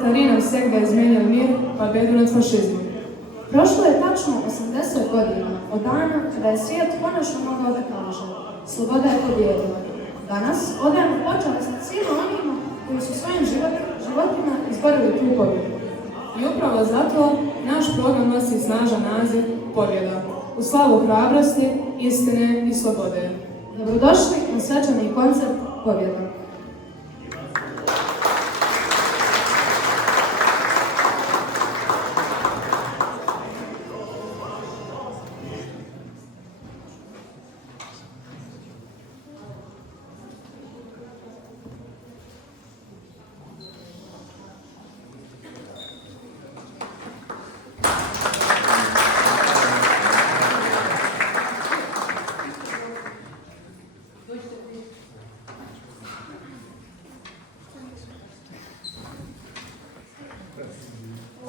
Katarina Segda izmijenila mir, pobedu nad fašizmom. Prošlo je tačno 80 godina od dana kada je svijet konačno mogao da kaže sloboda je pobijedila. Danas odajemo počast svima onima koji su svojim životima izborili tu pobjedu. I upravo zato naš program nosi snažan naziv Pobjeda, u slavu hrabrosti, istine i slobode. Dobrodošli na svečani koncert Pobjeda.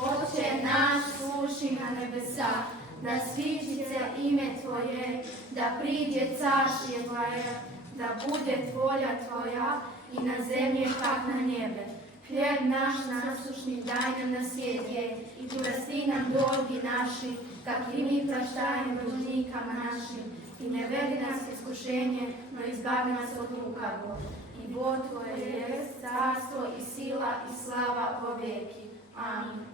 Oče naš sluši na nebesa, da svičice ime Tvoje, da priđe carstvo Tvoje, da bude volja Tvoja i na zemlji kak na njebe. Hljeb naš nasušni daj nam na sjedje i prosti nam dolgi naši, kak i mi praštajemo dužnikama našim. I ne vedi nas u iskušenje, no izbavi nas od lukavog. I Bog Tvoje je carstvo i sila i slava po vijeki. Amin.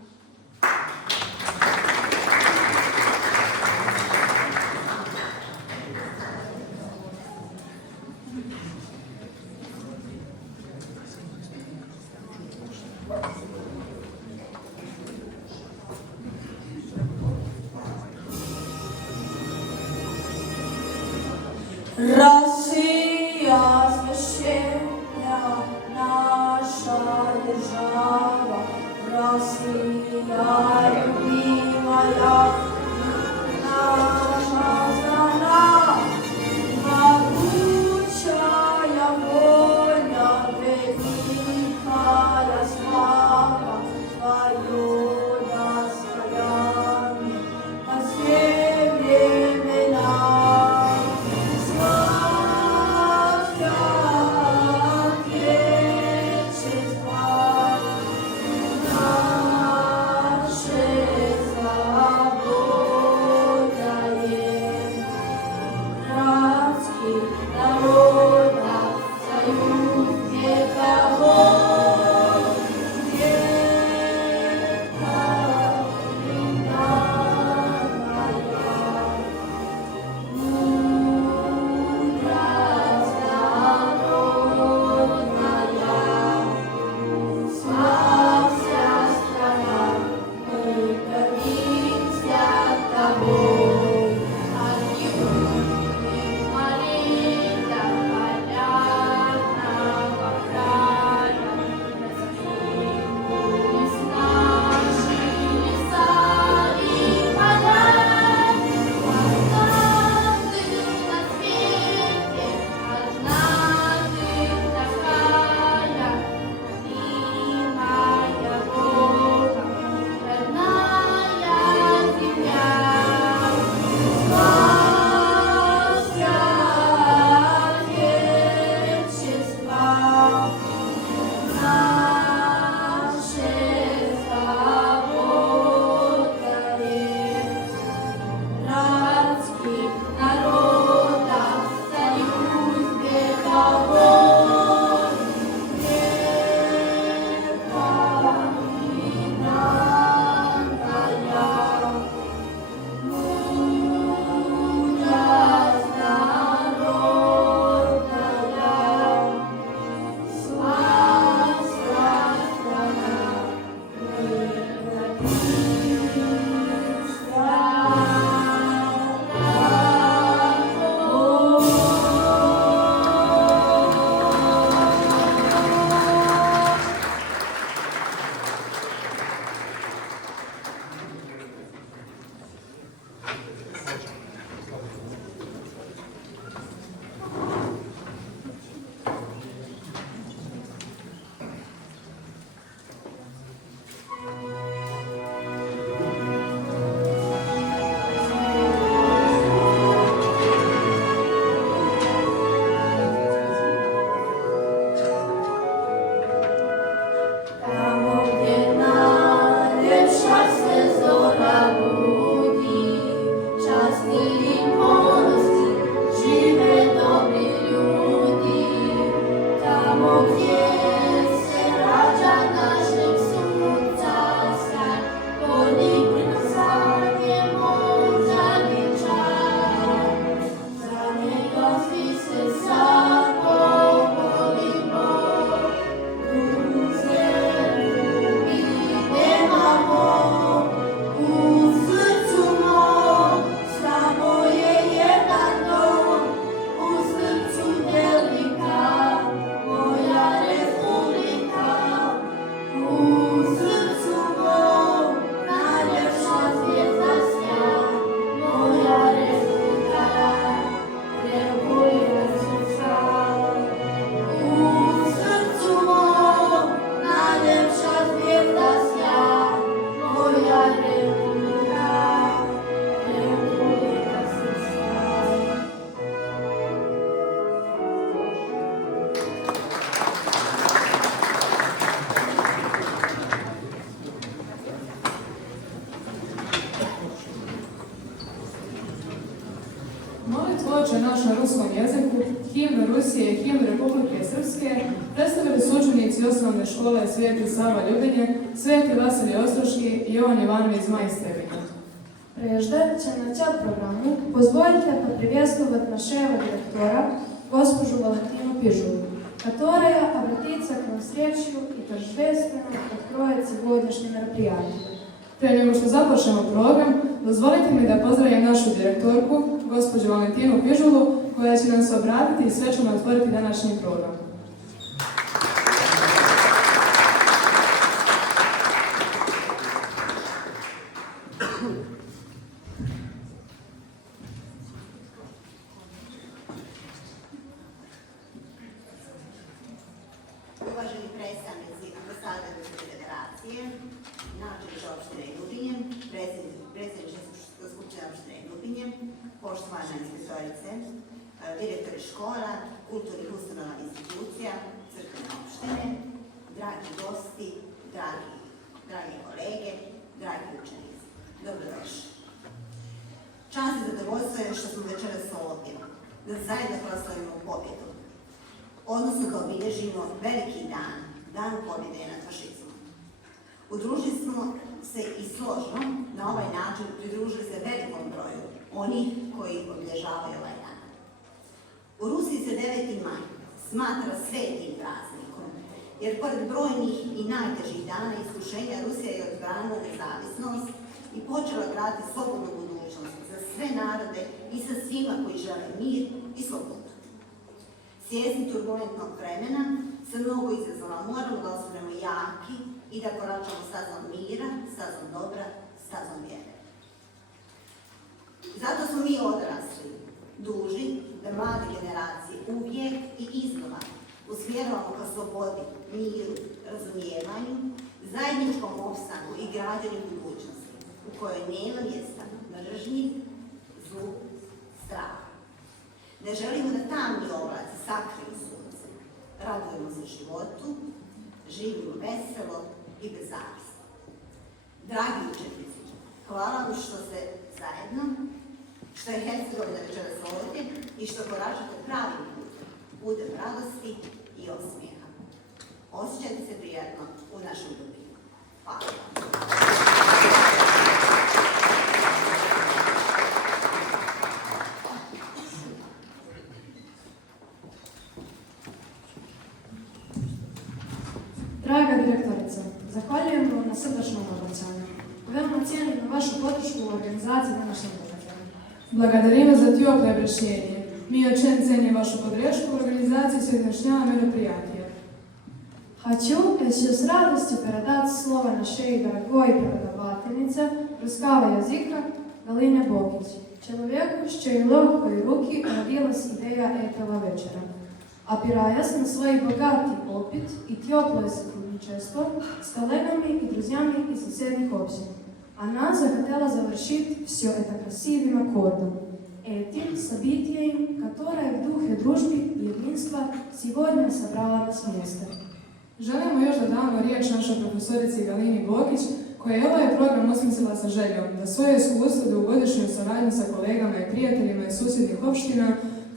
Россия священная наша держава, Россия любимая наша страна, могучая, вольная, великая слава Твою достояние на все времена. Наше забор. naš na ruskom jeziku, himnu Rusije i himnu Republike Srpske predstavili su učenici osnovne škole Sveti Sava Ljubinje, Sveti Vasilij Ostroški i Jovan Ivanović Majstevina. Прежде, чем начать программу, позвольте поприветствовать нашего директора, госпожу Валентину Пижу, которая обратится к нам с речью и торжественно откроет сегодняшнее мероприятие. Prije nego što započnemo program, dozvolite mi da pozdravim našu direktorku, gospođu Valentinu Pižulu, koja će nam se obratiti i svečano otvoriti današnji program. Uvaženi predstavnici Ambasadorske federacije, načelnik opštine Ljubinje, predsjedniče Skupštine opštine Ljubinje, poštovana inspektorice, direktori škola, kulturnih ustanova i institucija, crkvene opštine, dragi gosti, dragi kolege, dragi učenici. Dobrodošli. Čast i zadovoljstvo je što smo večeras ovdje, da zajedno proslavimo pobjedu, odnosno da obilježimo veliki dan, dan pobjede nad fašizmom. Udružili smo se i složno na ovaj način pridružili se velikom broju onih koji obilježavaju ovaj dan. U Rusiji se 9. maj smatra svetim praznikom, jer pored brojnih i najtežih dana iskušenja Rusija je odbranila nezavisnost i počela graditi slobodnu budućnost za sve narode i sa svima koji žele mir i slobodu. Svjesni turbulentnog vremena, sa mnogo izazova moramo da ostanemo jaki i da koračamo stazom mira, stazom dobra, stazom vjere. Zato smo mi odrasli dužni da mlade generacije uvijek i iznova usmjeravamo ka slobodi, miru, razumijevanju, zajedničkom opstanku i građanju budućnosti, u kojoj nema mjesta mržnji, zlu, strahu. Ne želimo da tamni oblaci sakriju sunce. Radujemo se životu, živimo veselo i bez zavisti. Dragi učenici, hvala vam što ste zajedno, što je Hercegovina večeras ovdje i što koračate pravim putem radosti i osmijeha. Osjećajte se prijatno u našoj Ljubini. Hvala vam. Draga direktorica, zahvaljujem vam na srdačnom obraćanju. Veoma cijenim vašu podršku u organizaciji današnjeg događaja. Благодарим вас за теплое обращение. Мы очень ценим вашу поддержку в организации сегодняшнего мероприятия. Хочу еще с радостью передать слово нашей дорогой преподавательнице русского языка Галине Бокич, человеку, с чьей легкой руки родилась идея этого вечера. Опираясь на свой богатый опыт и теплое сотрудничество с коллегами и друзьями из соседних общин, она захотела завершить все это красивым аккордом, этим событием, которое в духе дружбы и единства сегодня собрало нас вместе. Želimo još da damo riječ našoj profesorici Galini Bokić, koja je ovaj program osmislila sa željom da svoje iskustvo dugogodišnju saradnju sa kolegama i prijateljima iz susjednih opština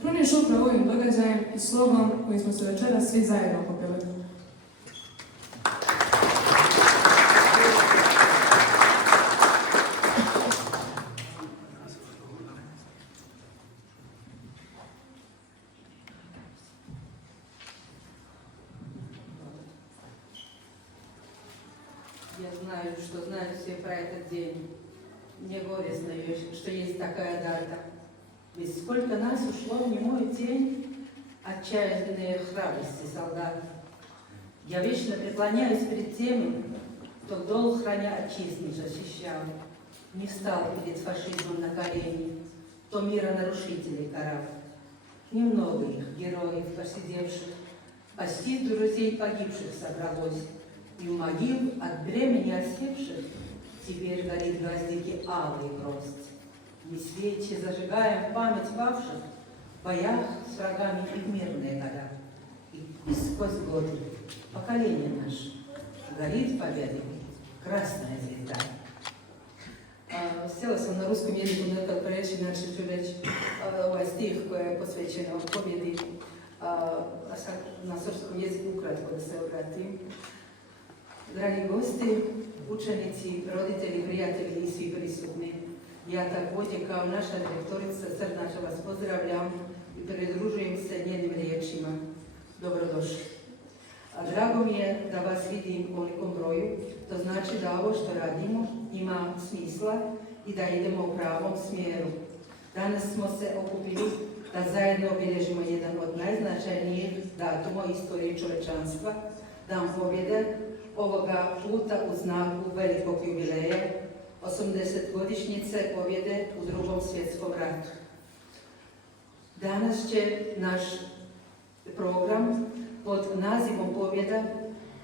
kruniš upravo ovim događajem i slovom koji smo se večeras svi zajedno okupili. Я знаю, что знают все про этот день. Мне горестно, что есть такая дата. Ведь сколько нас ушло в немой тень отчаянной храбрости солдат. Я вечно преклоняюсь перед теми, кто долг храня отчизну защищал, не встал перед фашизмом на колени, кто миронарушителей карал. Немного их, героев, посидевших, почти друзей погибших собралось, и у могил от бремени осевших теперь горит гвоздики алый гроздь. Мы свечи зажигаем память павших в боях с врагами и в мирные года. И сквозь годы поколение наше горит победой красная звезда. Htjela sam na ruskom jeziku nekad preći, znači ću reći ovaj stih koji je posvećen pobjedi, a sad na srpskom jeziku ukratko da se obratim. Dragi gosti, učenici, roditelji, prijatelji i svi prisutni, ja također kao naša direktorica srdačno vas pozdravljam i pridružujem se njenim riječima. Dobrodošli. A drago mi je da vas vidim u velikom broju, to znači da ovo što radimo ima smisla i da idemo u pravom smjeru. Danas smo se okupili da zajedno obilježimo jedan od najznačajnijih datuma u istoriji čovečanstva, Dan pobjede, ovoga puta u znaku velikog jubileja, 80-godišnjice pobjede u Drugom svjetskom ratu. Danas će naš program pod nazivom Pobjeda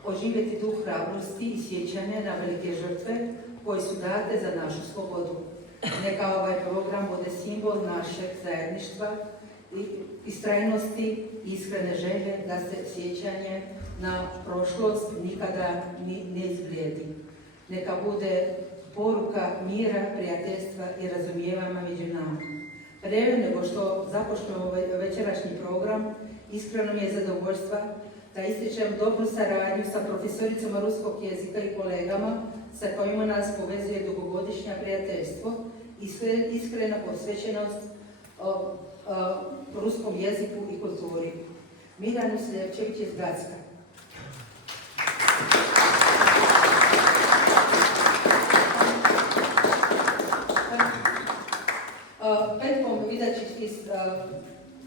oživjeti duh hrabrosti i sjećanja na velike žrtve koje su date za našu slobodu. Neka ovaj program bude simbol našeg zajedništva i istrajnosti i iskrene želje da se sjećanje na prošlost nikada ne izblijedi. Neka bude poruka mira, prijateljstva i razumijevanja među nama. Prije nego što započnemo večerašnji program, iskreno mi je zadovoljstva da ističem dobru saradnju sa profesoricama ruskog jezika i kolegama sa kojima nas povezuje dugogodišnja prijateljstvo i iskrena posvećenost ruskom jeziku i kulturi. Mirjana Sljevčević iz Gradska. Petkom Vidačić iz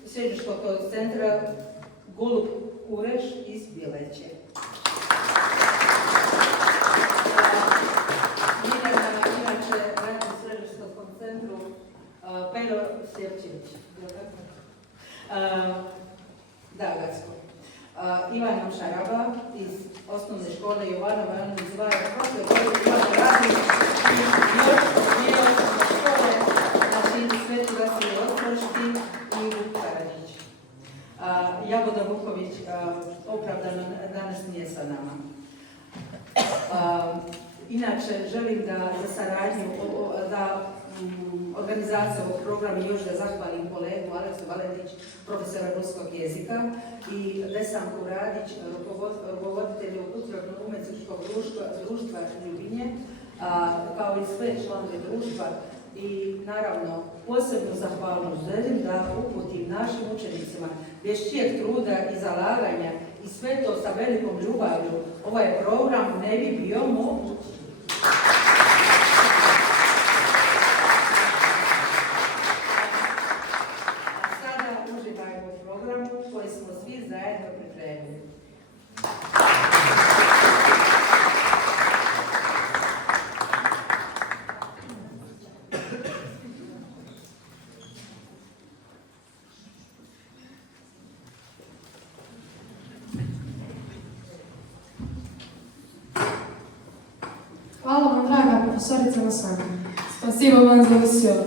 Srednjoškolskog centra Golub Kureš iz Bjeleće. Mirjana inače radi u Srednjoškolskom centru Pero Sljevčević. Dagatsko. Ivana Šaraba iz osnovne škole Jovanova, on izvaja prošle godine radi i još škole, znači Sveti Vasilij Ostroški i Vuk Karadžić. Jagoda Vuković opravdano danas nije sa nama. Inače, želim da za saradnju, da organizaciju ovog programa još da zahvalim kolegu Aleksu Valentić, profesora ruskog jezika, i Desanku Radić, rukovoditelju kulturno-umjetničkog društva Ljubinje, kao i sve članove društva. I naravno, posebnu zahvalnost želim da uputim našim učenicima bez čijeg truda i zalaganja i sve to sa velikom ljubavlju, ovaj program ne bi bio moguć. A sada uživajmo u programu koji smo svi zajedno pripremili. Hvala vam, draga profesorica Masana. Spasibo vam za veselo.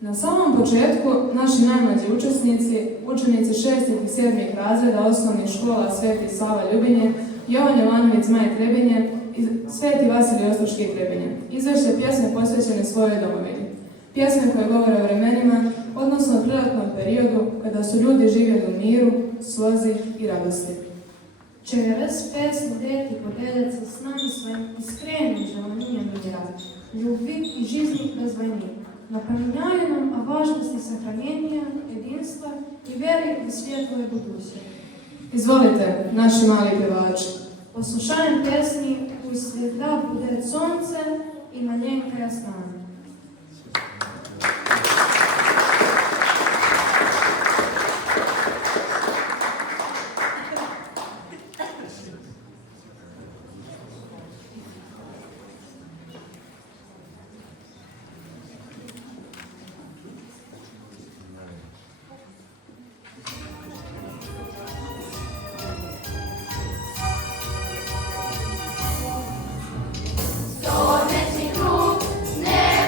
Na samom početku, naši najmlađi učesnici, učenici 6. i 7. razreda osnovnih škola Sveti Sava Ljubinje, Jovan Jovanović Zmaj Trebinje i Sveti Vasilij Ostroški Trebinje, izvešće pjesme posvećene svojoj domovini. Pjesme koje govore o vremenima, odnosno o prirodnom periodu kada su ljudi živjeli u miru, slozi i radosti. Через песню дети поделятся с нами своим искренним желанием мира, любви и жизни без войны, напоминая нам о важности сохранения единства и веры в светлое будущее. Izvolite, naši mali pjevači. Послушаем песни «Пусть всегда будет солнце» и «Маленькая с нами». Sonečni krug, ne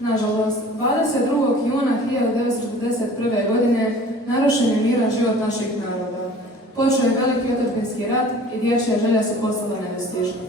Nažalost, 22. juna 1941. godine narušen je miran život naših naroda. Počeo je veliki otadžbinski rat i dječja želja se postala nedostižna.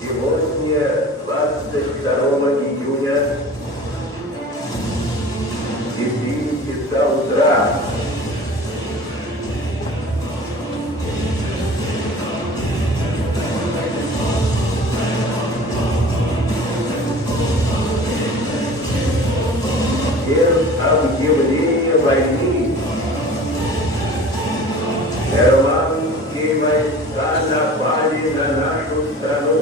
Сегодня, 22 июня, в 9 часа утра, объявление войны германские войска напали на нашу страну.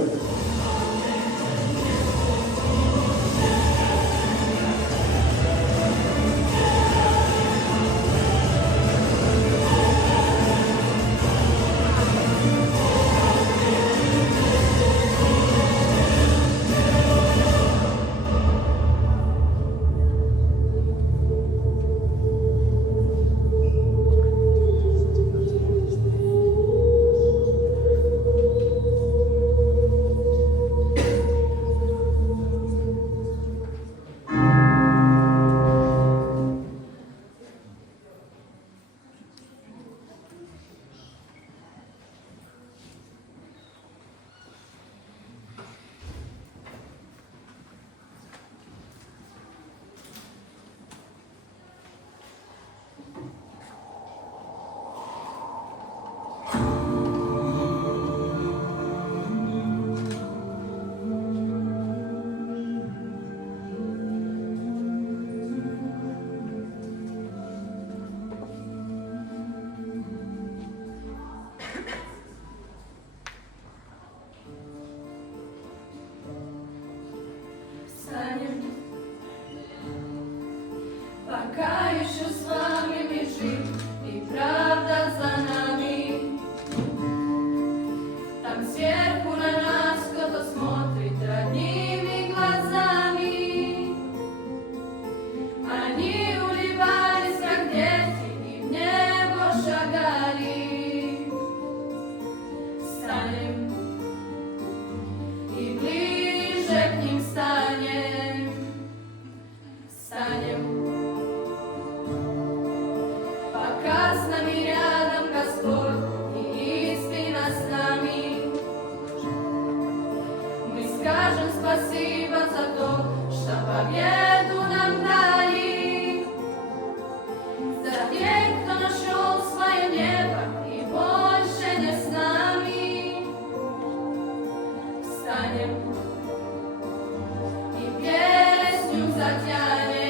Пока еще с вами бежит, и правда за нами. Там сверху на нас кто-то смотрит родными глазами. Они улыбались, как дети, и в небо шагали. Станем и ближе к ним станем. Станем. Пока с нами рядом Господь и истина с нами, мы скажем спасибо за то, что победу нам дали, за тех, кто нашел свое небо и больше не с нами. Встанем и песню затянем.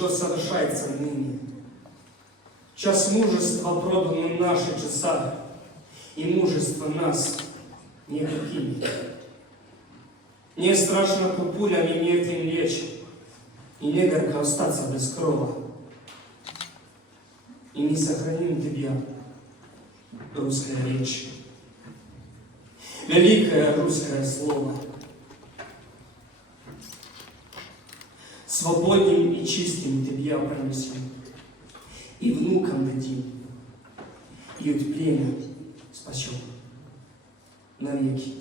что совершается ныне. Час мужества продан на наши часа, и мужество нас не покинет. Не страшно по пулями мертвым лечь, и не горько остаться без крова. И не сохраним тебя, русская речь. Великое русское слово. Свободным и чистым тебя пронесем, и внукам дадим, и от плена спасем навеки.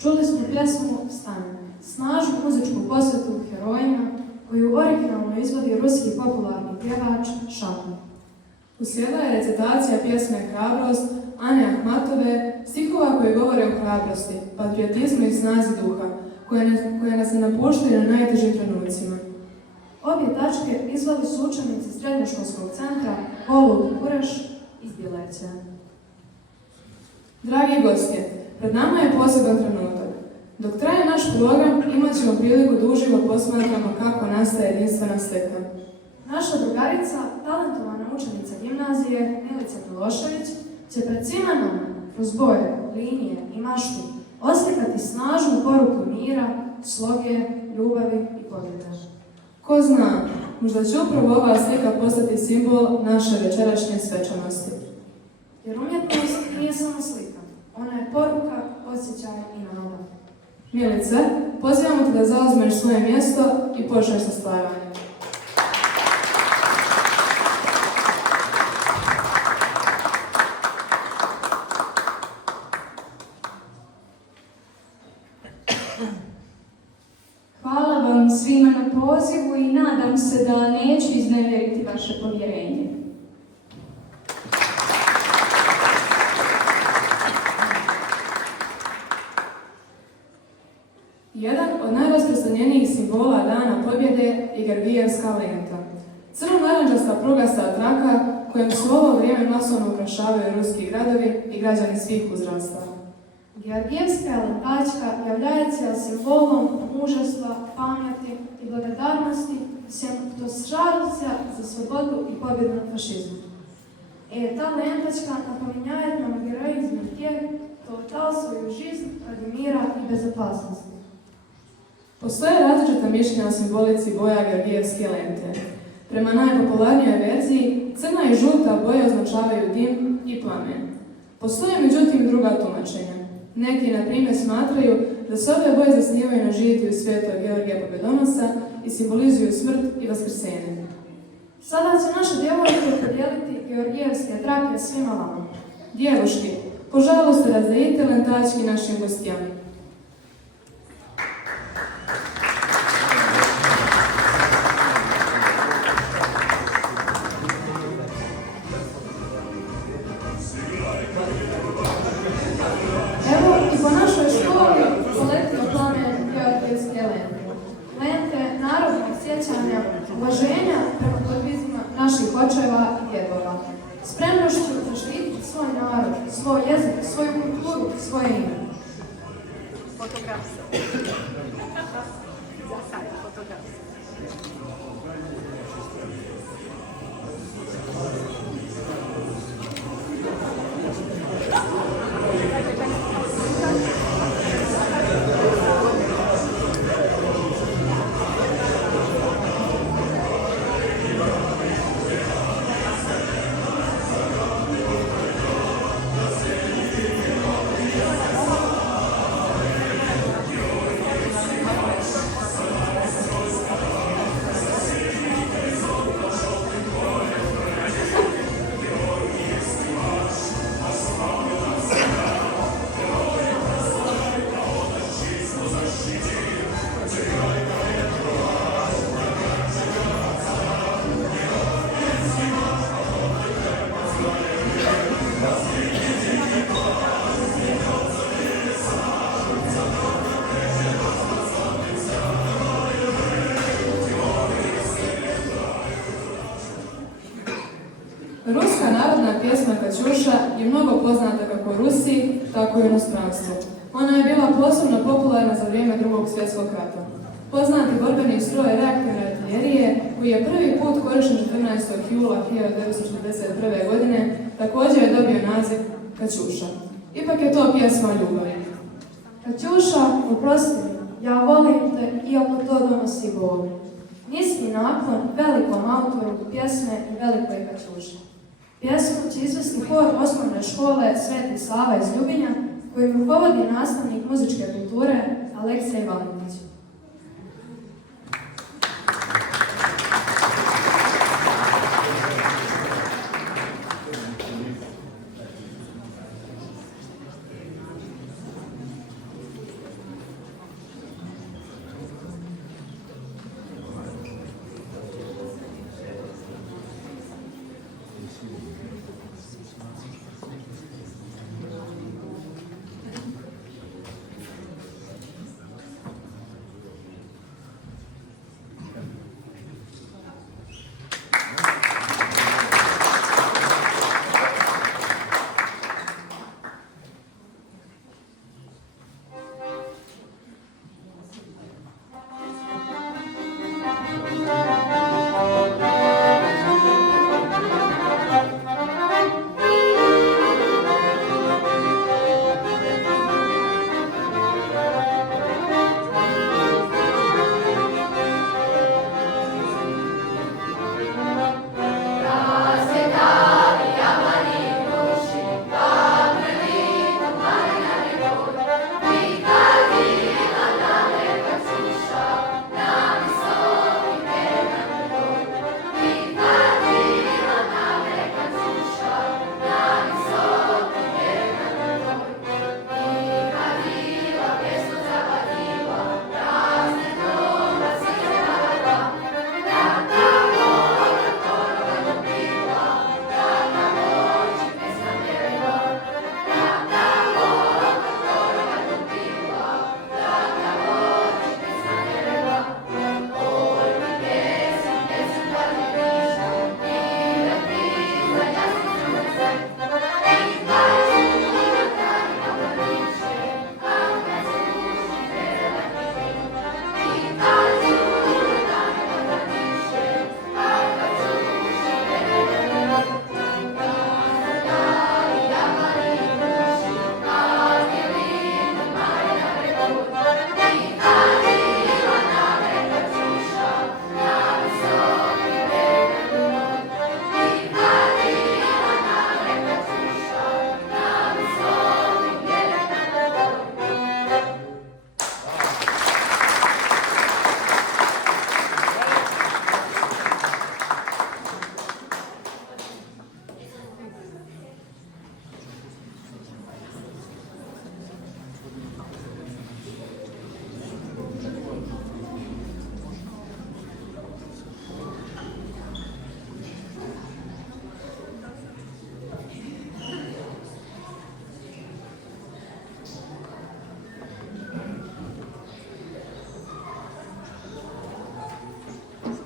Čuli smo pjesmu Stane, snažnu muzičku posvetu herojima koju originalno izvodi ruski popularni pjevač Šaman. Uslijedila je recitacija pjesme Hrabrost Ane Ahmatove, stihova koji govore o hrabrosti, patriotizmu i snazi duha, koje nas ne napuštaju na najtežim trenucima. Obje tačke izveli su učenici srednjoškolskog centra Golub Kureš iz Bjeleća. Dragi gosti, pred nama je poseban trenutak. Dok traje naš program, imat ćemo priliku da uživo posmatramo kako nastaje jedinstvena slika. Naša drugarica, talentovana učenica gimnazije Milica Milošević, će pred svima nama, kroz boje, linije i maštu, oslikati snažnu poruku mira, sloge, ljubavi i pobjede. Ko zna, možda će upravo ova slika postati simbol naše večerašnje svečanosti. Jer umjetnost nije samo slika, ona je poruka, osjećaj i nada. Milice, pozivamo te da zauzmeš svoje mjesto i počneš sa stvaranjem. Hvala vam svima na pozivu i nadam se da neću iznevjeriti vaše povjerenje. Jedan od najrasprostranjenijih simbola Dana pobjede je Georgijevska lenta. Crno-narančasta prugasta traka kojom su ovo vrijeme masovno ukrašavaju ruski gradovi i građani svih uzrasta. Georgijevska lentačka javljaje se simbolom mužestva, pameti i благодарности всем, кто сражался за свободу и победу над фашизмом. И эта ленточка напоминает нам героизм тех, кто отдал свою жизнь ради мира и безопасности. Postoje različita mišljenja o simbolici boja Georgijevske lente. Prema najpopularnijoj verziji, crna i žuta boje označavaju dim i plamen. Postoje međutim druga tumačenja. Neki, na primjer, smatraju da se ove boje zasnivaju na žitiju svetog Georgija Pobjedonosa i simbolizuju smrt i vaskrsenje. Sada će naše djevojke podijeliti Georgijevske trake svima vama. Djevuški, požalost, razdelite lentački našim gostijama. Evo i po našoj školi poletio plamen Georgijevske lente. Lente narodnog sjećanja, uvaženja prema podvizima naših očeva i djedova. Spremnošću zaštititi svoj narod, svoj jezik, svoju kulturu, svoje ime. i mnogo poznata kako u Rusiji, tako i u inostranstvu. Ona je bila posebno popularna za vrijeme Drugog svjetskog rata. Poznati borbeni stroj reaktivne artiljerije, koji je prvi put korišten 14. jula 1941. godine, također je dobio naziv Kaćuša. Ipak je to pjesma o ljubavi. Kaćuša, oprosti mi, ja volim te iako to donosi bol. Niski naklon velikom autoru pjesme i velikoj Kaćuši. Pjesmu će izvesti hor osnovne škole Sveti Sava iz Ljubinja, koji rukovodi nastavnik muzičke kulture Aleksej Valentić.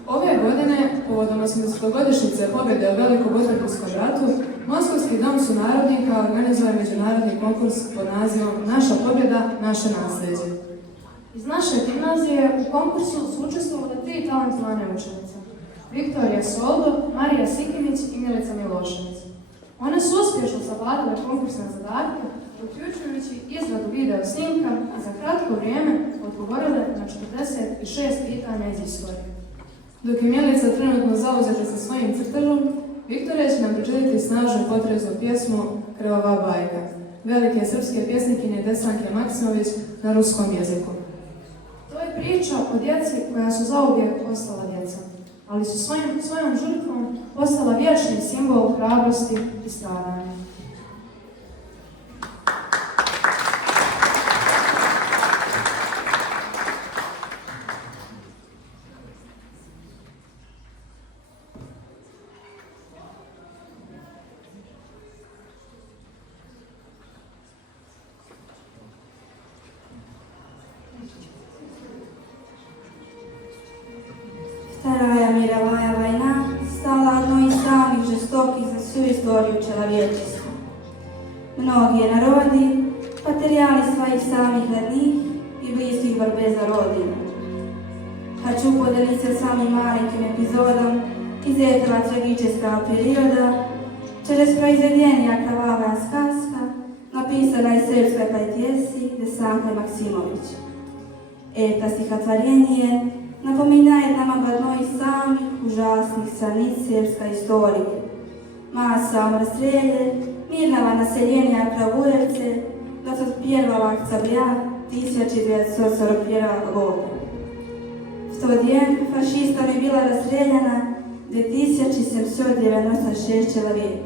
Ove godine, povodom 80-godišnjice pobjede u Velikobotrovskom ratu, Moskovski dom sunarodnika organizuje međunarodni konkurs pod nazivom Naša pobjeda, naše nasljeđe. Iz naše gimnazije u konkursu su učestvovale 3 talentovane učenice: Viktorija Soldo, Marija Sikinić i Milica Milošević. One su uspješno savladale konkursne zadatke, uključujući izradu video snimka i za kratko vrijeme odgovorile na 46 pitanja iz istorije. Dok je Milica trenutno zauzeta sa svojim crtežom, Viktorija će nam pročitati snažnu potresnu pjesmu Krvava bajka, velike srpske pjesnikinje Desanke Maksimović na ruskom jeziku. To je priča o djeci koja su zauvijek ostala djeca, ali su svojom žrtvom postala vječni simbol hrabrosti i stradanja. Вторая мировая война стала одной из самых жестоких за всю историю человечества. mnogi narodi, materijali svojih samih radnih i bliskih borbe za rodinu. Хочу поделиться с вами маленьким эпизодом из этого трагического периода через произведение «Кровавая сказка», написанное сельской поэтессой Десанкой Максимович. Это стихотворение напоминает нам об одной из самых ужасных страниц сельской истории – массовом расстреле мирного населения Крагуевцы 21 октября 1941 года. В тот день фашистами было расстреляно 2796 человек,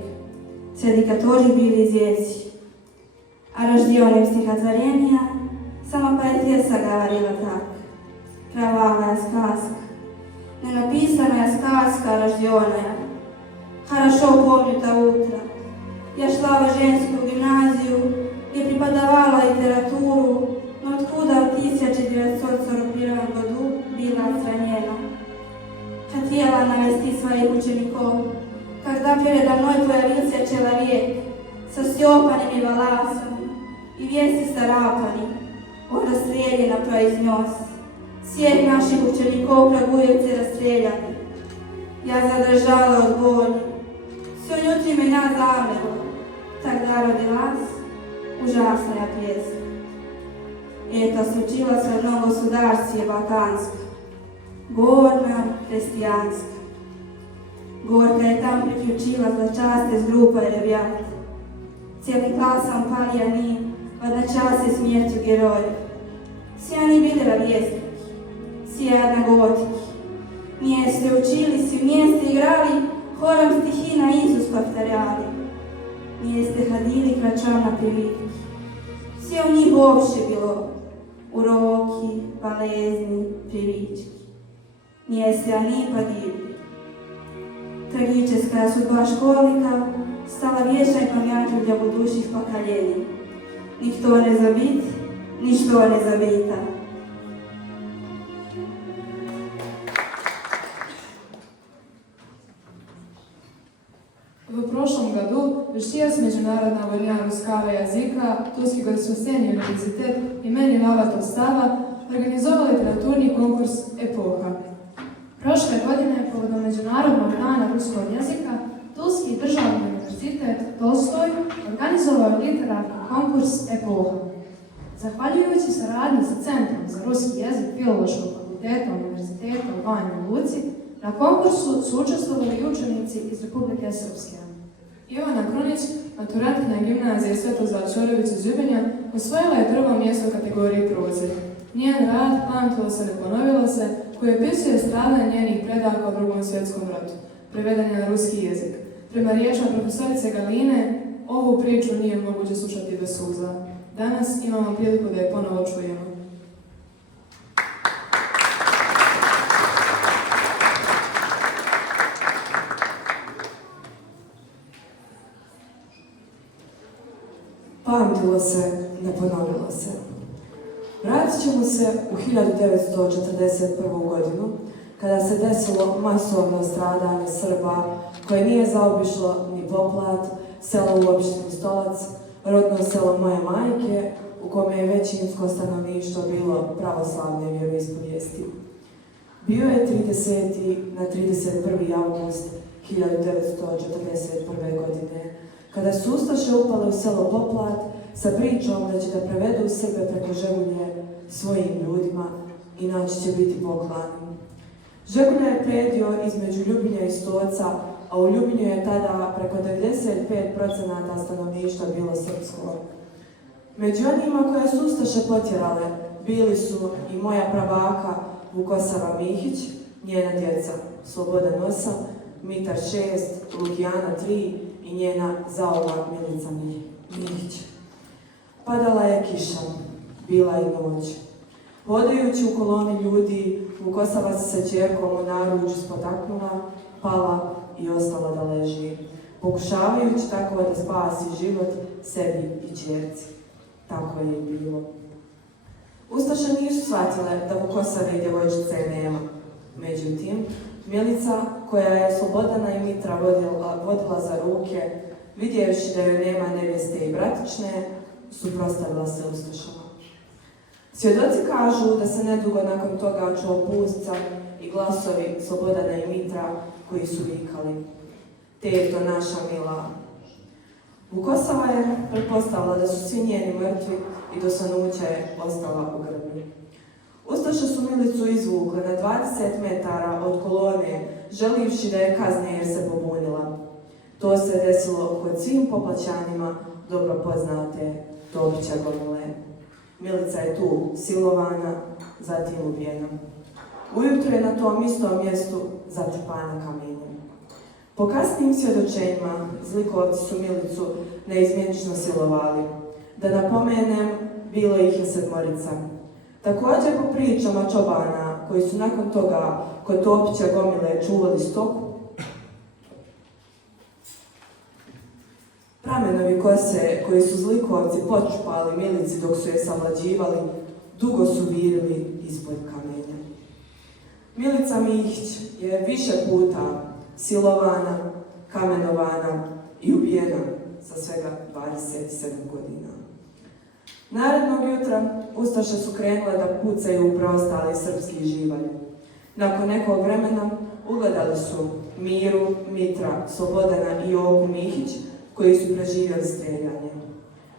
среди которых были дети. О рожденном стихотворении сама поэтесса говорила так: «Кровавая сказка, ненаписанная сказка рожденная. Хорошо помню то утро. Я шла в женскую гимназию, где преподавала литературу, но откуда в 1941 году была отстранена. Хотела навести своих учеников, когда передо мной появился человек со стёпанными волосами и весь исцарапанный. Он расстреляно произнес: «Всех наших учеников Крагуевцы расстреляны». Я задрожала от боли. Все внутри меня замерло. Тогда родилась ужасная песня. Это случилось в одном государстве Балканском, горном, христианском. Горькая там приключилась зачасти с группой ребят. Целым классом пали они в одночасье смертью героев. Все они были ровесники, все одногодки. Вместе учились и вместе играли, хором стихи наизусть повторяли. Вместе ходили к врачам на прививки. Все у них общее было – уроки, болезни, привычки. Вместе они погибли. Трагическая судьба школьников стала вечной памятью для будущих поколений. Никто не забит, ничто не забито. В прошлом году ВШИАС Международна война русского языка, Тульский государственный университет имени Лава Толстава организовал литературный конкурс «Эпоха». Prošle godine, povodom Međunarodnog dana ruskog jezika, Tulski državni univerzitet Tolstoj organizovao literarni konkurs «Epoha». Zahvaljujući saradnji sa Centrom za ruski jezik Filološkog fakulteta Univerziteta u Banjoj Luci, na konkursu su učestvovali i učenici iz Republike Srpske. Ivana Krunić, maturantkinja gimnazije Svetozar Ćorović iz Ljubinja, osvojila je prvo mjesto u kategoriji proze. Njen rad Pamtilo se ne ponovilo se, koji opisuje stradanje njenih predaka u Drugom svjetskom ratu, preveden je na ruski jezik. Prema riječima profesorice Galine, ovu priču nije moguće slušati bez suza. Danas imamo priliku da je ponovo čujemo. Pamtilo se, ne ponovilo se. Vratit ćemo se u 1941. godinu, kada se desilo masovno stradanje Srba, koje nije zaobišlo ni Poplat, selo u opštini Stolac, rodno selo moje majke, u kome je većinsko stanovništvo bilo pravoslavne vjeroispovijesti. Bio je 30. na 31. avgust 1941. godine, kada su ustaše upale u selo Poplat sa pričom da će da prevedu Srbe preko Žegunje svojim ljudima, inače će biti poklani. Žegunja je predio između Ljubinja i Stoca, a u Ljubinju je tada preko 95% stanovništva bilo srpsko. Među onima koje su ustaše potjerale bili su i moja prabaka Vukosava Mihić, njena djeca Slobodan 8, Mitar 6, Lukijana 3 i njena zaova Milica Mihić. Padala je kiša, bila je noć. Hodajući u koloni ljudi, Vukosava se ćerkom u naručju spotaknula, pala i ostala da leži, pokušavajući tako da spasi život sebi i ćerci. Tako je i bilo. Ustaše nisu shvatile da Vukosave i djevojčice nema. Međutim, Milica, koja je Slobodana i Mitra vodila za ruke, vidjevši da joj nema nevjeste i bratične, suprotstavila se ustašama. Svjedoci kažu da se nedugo nakon toga čuo pusca i glasovi Slobodana i Mitra koji su vikali: "Teto naša mila." Vukosava je pretpostavila da su svi njeni mrtvi i do sanuća je ostala u grbu. Ustaše su Milicu izvukle na 20 metara od kolone, želivši da je kazne jer se pobunila. To se desilo kod svim poplaćanjima dobro poznate Topića gomile. Milica je tu silovana, zatim ubijena. Ujutro je na tom istom mjestu zatrpana kamenjem. Po kasnijim svjedočenjima, zlikovci su Milicu neizmjenično silovali. Da napomenem, bilo ih je 7. Također po pričama čobana, koji su nakon toga kod Topića gomile čuvali stoku, pramenovi kose koji su zlikovci počupali Milici dok su je savlađivali, dugo su virili ispod kamenja. Milica Mihić je više puta silovana, kamenovana i ubijena sa svega 27 godina. Narednog jutra ustaše su krenule da pucaju u preostali srpski živalj. Nakon nekog vremena ugledali su Miru, Mitra, Slobodana i Joku Mihić, koji su preživjeli streljanje.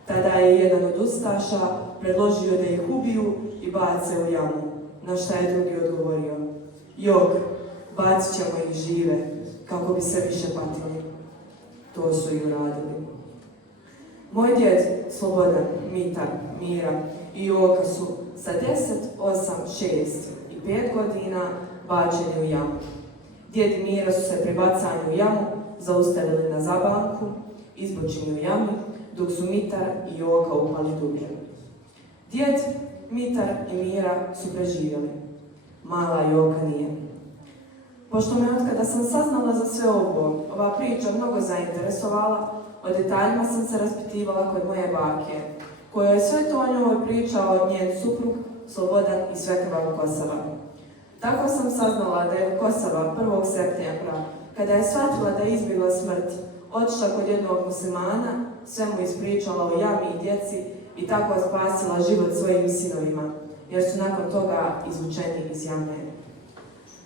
Tada je jedan od ustaša predložio da ih ubiju i bace u jamu, na šta je drugi odgovorio: "Jok, bacit ćemo ih žive, kako bi se više patili." To su i uradili. Moj djed Slobodan, Mitar, Mira i Joka su sa 10, 8, 6 i 5 godina bačeni u jamu. Djed i Mira su se pri bacanju u jamu zaustavili na zabanku, izbočeni u jami, dok su Mitar i Joka upali dublje. Djed, Mitar i Mira su preživjeli. Mala Joka nije. Pošto me otkada sam saznala za sve ovo, ova priča mnogo zainteresovala, o detaljima sam se raspitivala kod moje bake, koja je sve to o njoj pričao njen suprug, Slobodan i svekrva Vukosava. Tako sam saznala da je Vukosava 1. septembra, kada je shvatila da je izbjegla smrt, otišla kod jednog muslimana, sve mu ispričala o jami i djeci i tako spasila život svojim sinovima, jer su nakon toga izvučeni iz jame.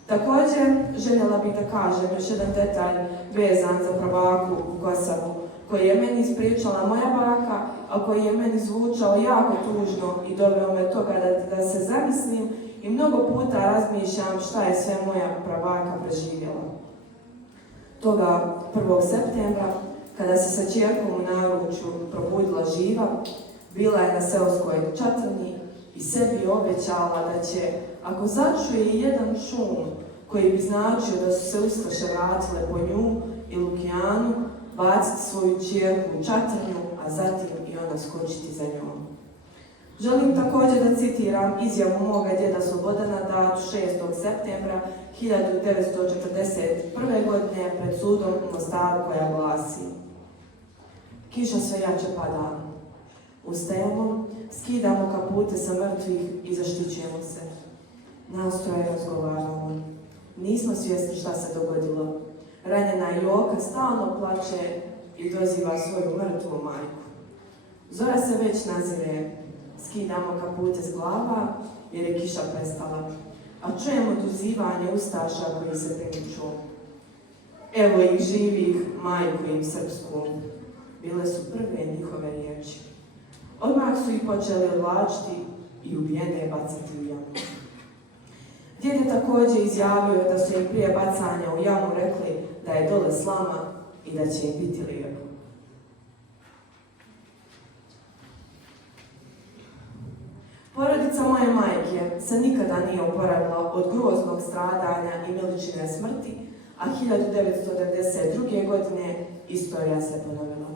Također, željela bih da kažem još jedan detalj vezan za prabaku Vukosavu, koji je meni ispričala moja baka, a koji je meni zvučao jako tužno i doveo me toga da se zamislim i mnogo puta razmišljam šta je sve moja prabaka preživjela. Toga 1. septembra, kada se sa ćerkom u naručju probudila živa, bila je na seoskoj čatrni i sebi obećala da će, ako začuje jedan šum koji bi značio da su se ustaše vratile po nju i Lukijanu, baciti svoju ćerku u čatrnju, a zatim i ona skočiti za njom. Želim također da citiram izjavu moga djeda Slobodana datu 6. septembra 1941. godine pred sudom u Mostaru, koja glasi: "Kiša sve jače pada. Ustajemo, skidamo kapute sa mrtvih i zaštićujemo se. Nastroje razgovaramo. Nismo svjesni šta se dogodilo. Ranjena Joka stalno plače i doziva svoju mrtvu majku. Zora se već nazire. Skidamo kapute s glava jer je kiša prestala, a čujemo dozivanje ustaša koji se primiču. Evo ih živih, majku im srpsku." Bile su prve njihove riječi. Odmah su ih počeli odvlačiti i ubijene bacati u jamu. Djed je također izjavio da su im prije bacanja u jamu rekli da je dole slama i da će im biti lijepo. Porodica moje majke se nikada nije oporavila od groznog stradanja i Miličine smrti, a 1992. godine istorija se ponovila.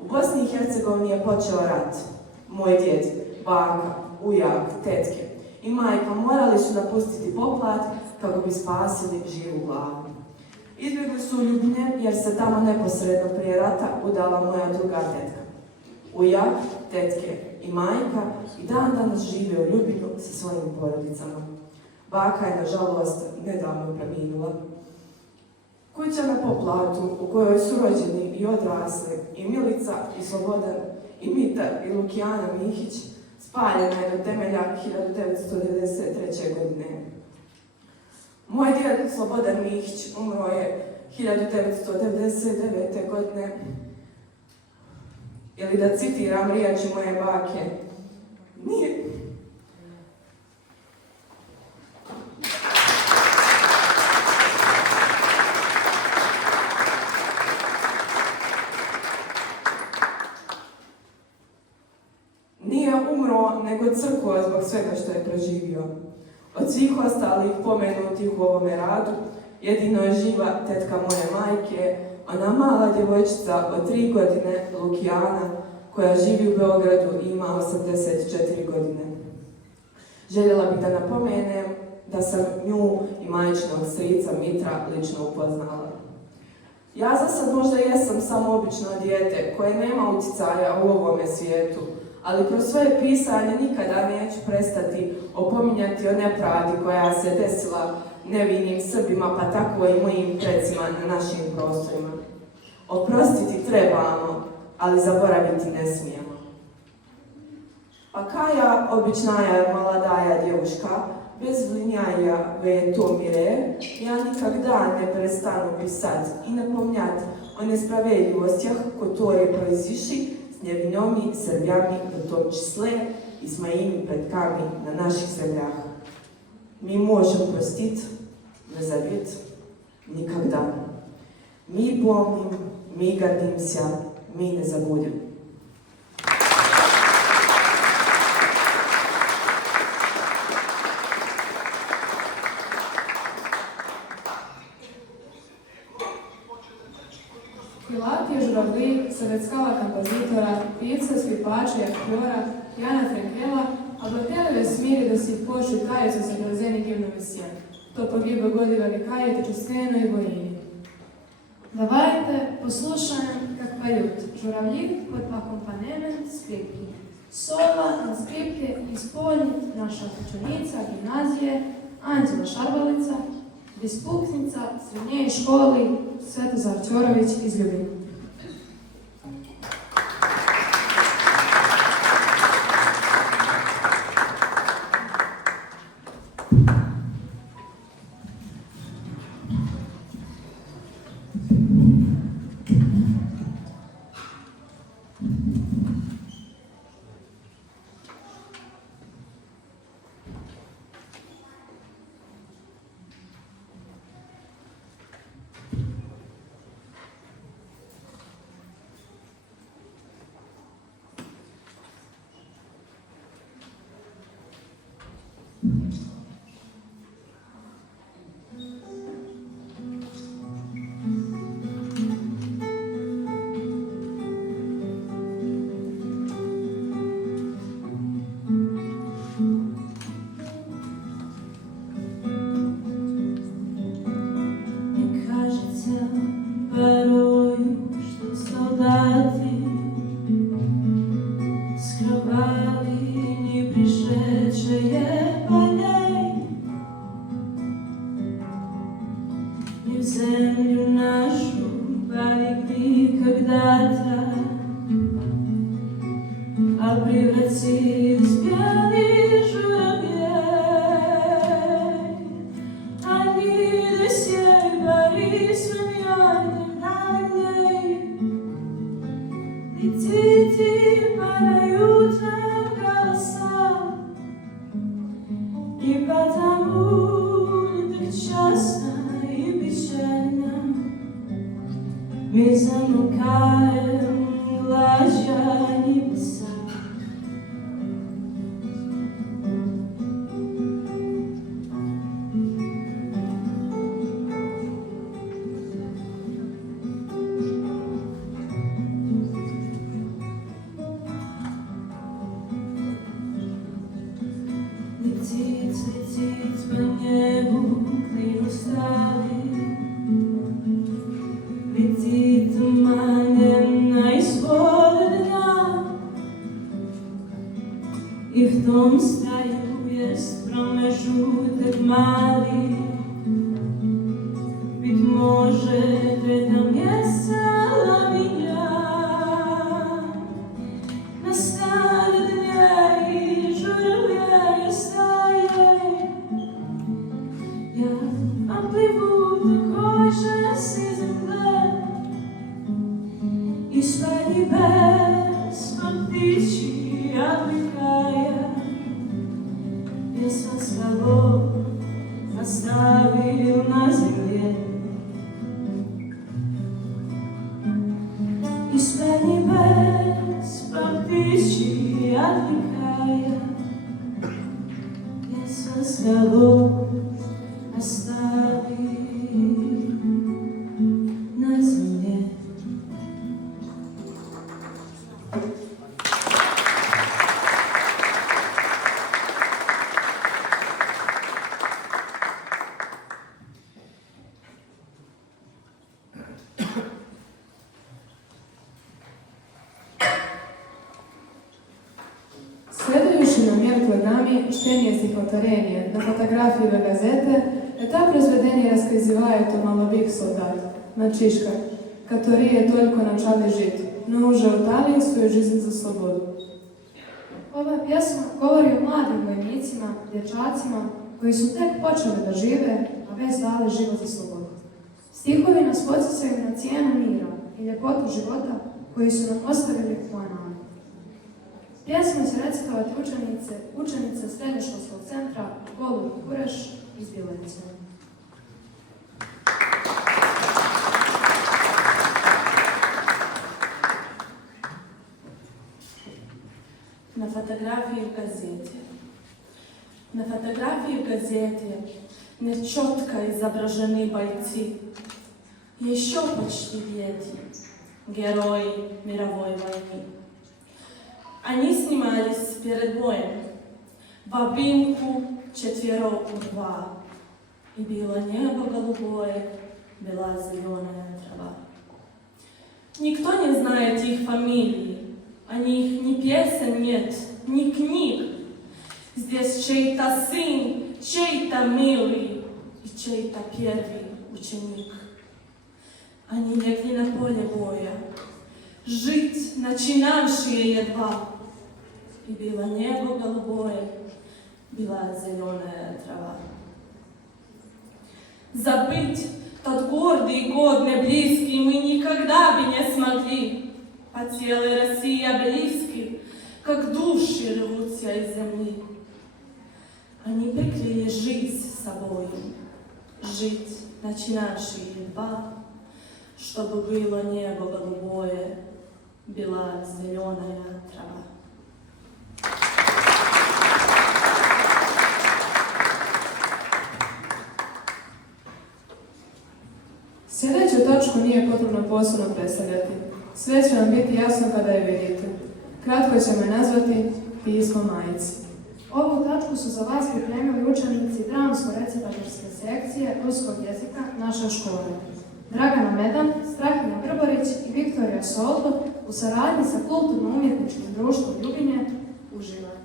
U Bosni i Hercegovini je počeo rat. Moj djed, baka, ujak, tetke i majka morali su napustiti Poplat kako bi spasili živu glavu. Izbjegli su u Ljubinje jer se tamo neposredno prije rata udala moja druga tetka. Ujak, tetke i majka i dan danas žive u Ljubinu sa svojim porodicama. Baka je, nažalost, nedavno preminula. Kuća na Poplatu u kojoj su rođeni i odrasli i Milica i Slobodan i Mitar i Lukijana Mihić spaljena je do temelja 1993. godine. Moj djed Slobodan Mihić umro je 1999. godine. Ili da citiram riječi moje bake, nije umro, nego crkao zbog svega što je proživio. Od svih ostalih pomenutih u ovome radu, jedino je živa tetka moje majke, ona mala djevojčica od 3 godine, Lukijana, koja živi u Beogradu i ima 84 godine. Željela bih da napomenem da sam nju i majčinog strica Mitra lično upoznala. Ja za sad možda jesam samo obično dijete koje nema utjecaja u ovome svijetu, ali kroz svoje pisanje nikada neću prestati opominjati o nepravdi koja se desila nevinim Srbima, pa tako i mojim precima na našim prostorima. Oprostiti trebamo, ali zaboraviti ne smijemo. Pa Kaja, običnaja maladaja djevушка, bez vlinjaja ve to mire, ja nikada ne prestanu pisat i napomnjat o nespravedljivostях, которые произошли с невинными Srbijami, в том числе и с моими предками на наших землях. Mi možemo простить, не забыть никогда. Mi помним, mi гордимся, mi не забудем. Filapije Žuravli, sovetskala композитора, певца, скрипача и актера Яна Френкела облетели весь мир и до сих пор считаются съобразени гимнами всем, кто погиб в годы великая Отечественной войны. Давайте послушаем, как поют журавли под аккомпанемент скрипки. Соло на скрипке исполнит наша ученица гимназije Anđela Šarbalica, ispuknica srednje škole Svetozar Ćorović iz Ljubina. Bit more može tretnom jesela minja. Na stare dnje i žurlje staje. Ja vam plivu takoj že si zemlje. I slednji bez pamtići aplikaja. Pjesma slabo nastavil na zemlje. I slednji bez pamtići aplikaja. Pjesma slabo nastavil na zemlje. Следуjući на мир пред нами чтение стихотворение на фотографии в газете, это произведение рассказывает о молодых солдат, мальчишках, которые только начали жить, но уже отдали свою жизнь за свободу. Ova pjesma govori o mladim vojnicima, dječacima koji su tek počeli da žive, a već dali život za slobodu. Stihovi nas podsjećaju na cijenu mira i ljepotu života koji su nam ostavili u Ananu. Pjesmu će recitovati učenice srednjoškolskog centra Golub Kureš iz Bilenice. На фотографии в газете. На фотографии в газете нечетко изображены бойцы. Еще почти дети, герои мировой войны. Они снимались перед боем в обнимку 4:2. И было небо голубое, была зеленая трава. Никто не знает их фамилии. О них ни песен нет, ни книг. Здесь чей-то сын, чей-то милый и чей-то первый ученик. Они легли на поле боя, жить начинавшие едва. И было небо голубое, была зеленая трава. Забыть тот гордый год неблизкий мы никогда бы не смогли. По целой России близки, как души рвутся из земли. Они прикрыли жизнь собой, жить начинавшие едва, чтобы было небо голубое, была зеленая трава. Sljedeću točku nije potrebno posebno predstavljati. Sve će vam biti jasno kada je vidite. Kratko ćemo je nazvati Pismo majici. Ovu tačku su za vas pripremili učenici dramsko-recitatorske sekcije ruskog jezika naše škole. Dragana Medan, Strahinja Grborić i Viktorija Soldo u saradnji sa Kulturno-umjetničkim društvom Ljubinje uživaju.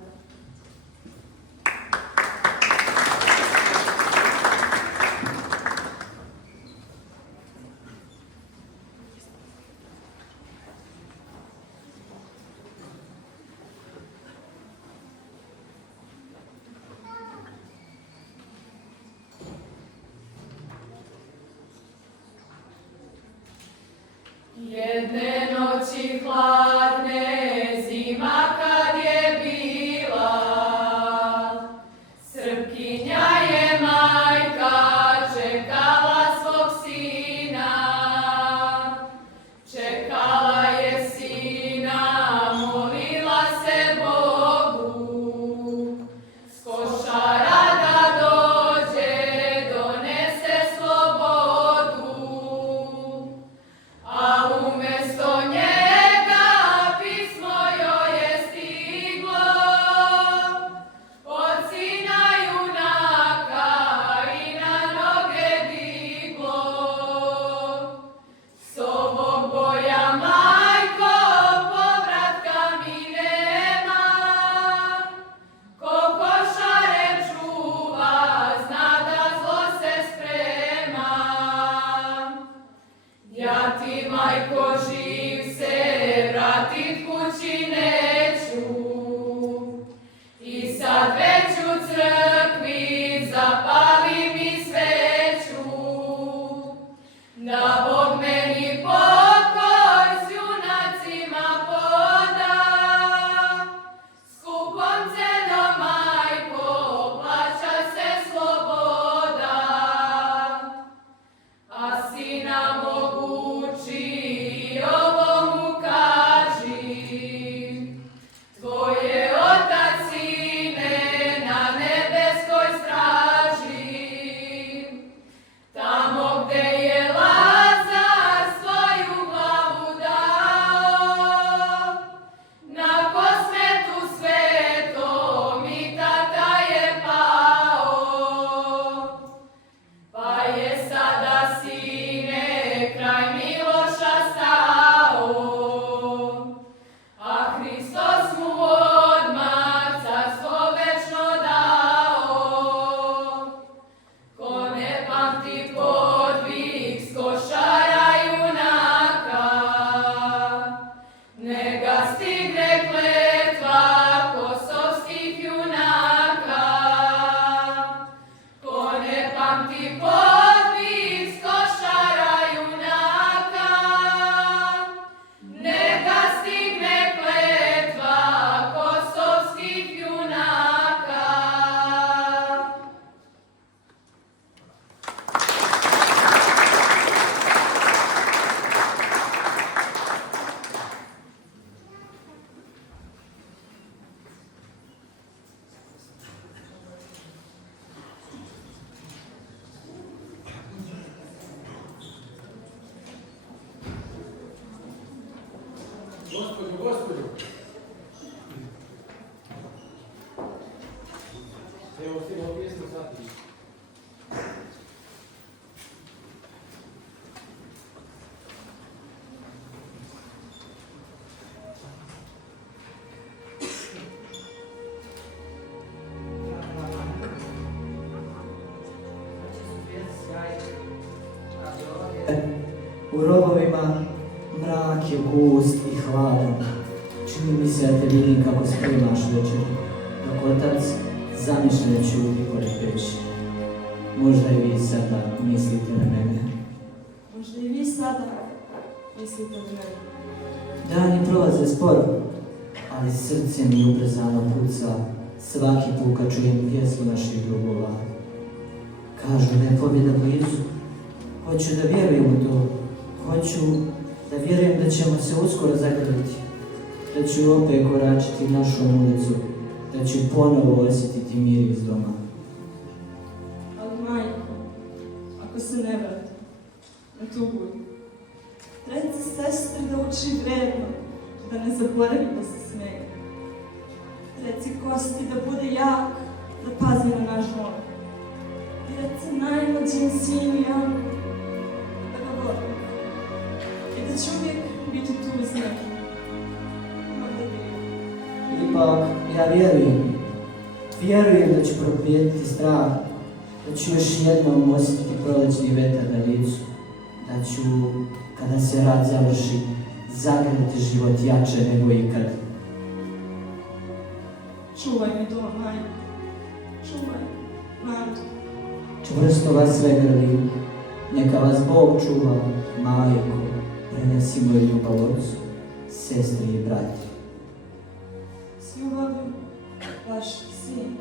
Jedne noći hladne, zima kad je bila, Srpkinja je majka čekala svog sina. Čekala je sina, molila se Bogu, s košara da dođe, donese slobodu. A umjesto njega Evo, stigla pjesma sati. U rovovima mrak je gust i hladan. Čini mi se da te vidim kako spremaš večer, dok otac zamišljeno čuti pored peći. Možda i vi sada mislite na mene. Možda i vi sada mislite na mene. Dani prolaze sporo, ali srce mi ubrzano puca svaki put kad čujem pjesmu naših drugova. Kažu da je pobjeda blizu. Hoću da vjerujem u to. Hoću da vjerujem da ćemo se uskoro zagrliti. Da ću opet koračiti našom ulicu. Da ću ponovo osjetiti mir iz doma. Ali majko, ako se ne vrati na tu budu, reci sestri da uči vredno, da ne zaboravi da se smeje. Reci Kosti da bude jak, da pazi na naš dom. I reci najmlađem sinu Janu da ga volim. I da će uvijek biti tu uz njega. Možda bio. Ipak, ja vjerujem da ću probijediti strah, da ću još jednom osjetiti prolećni vetar na licu, da ću, kada se rad završi, zagrliti život jače nego ikad. Čuvaj mi dom, majko. Čuvaj, Nadu. Čvrsto vas sve grlim, neka vas Bog čuva, majko, prenesi moju ljubav ocu, sestri i brati. S ljubavlju, vaš sin.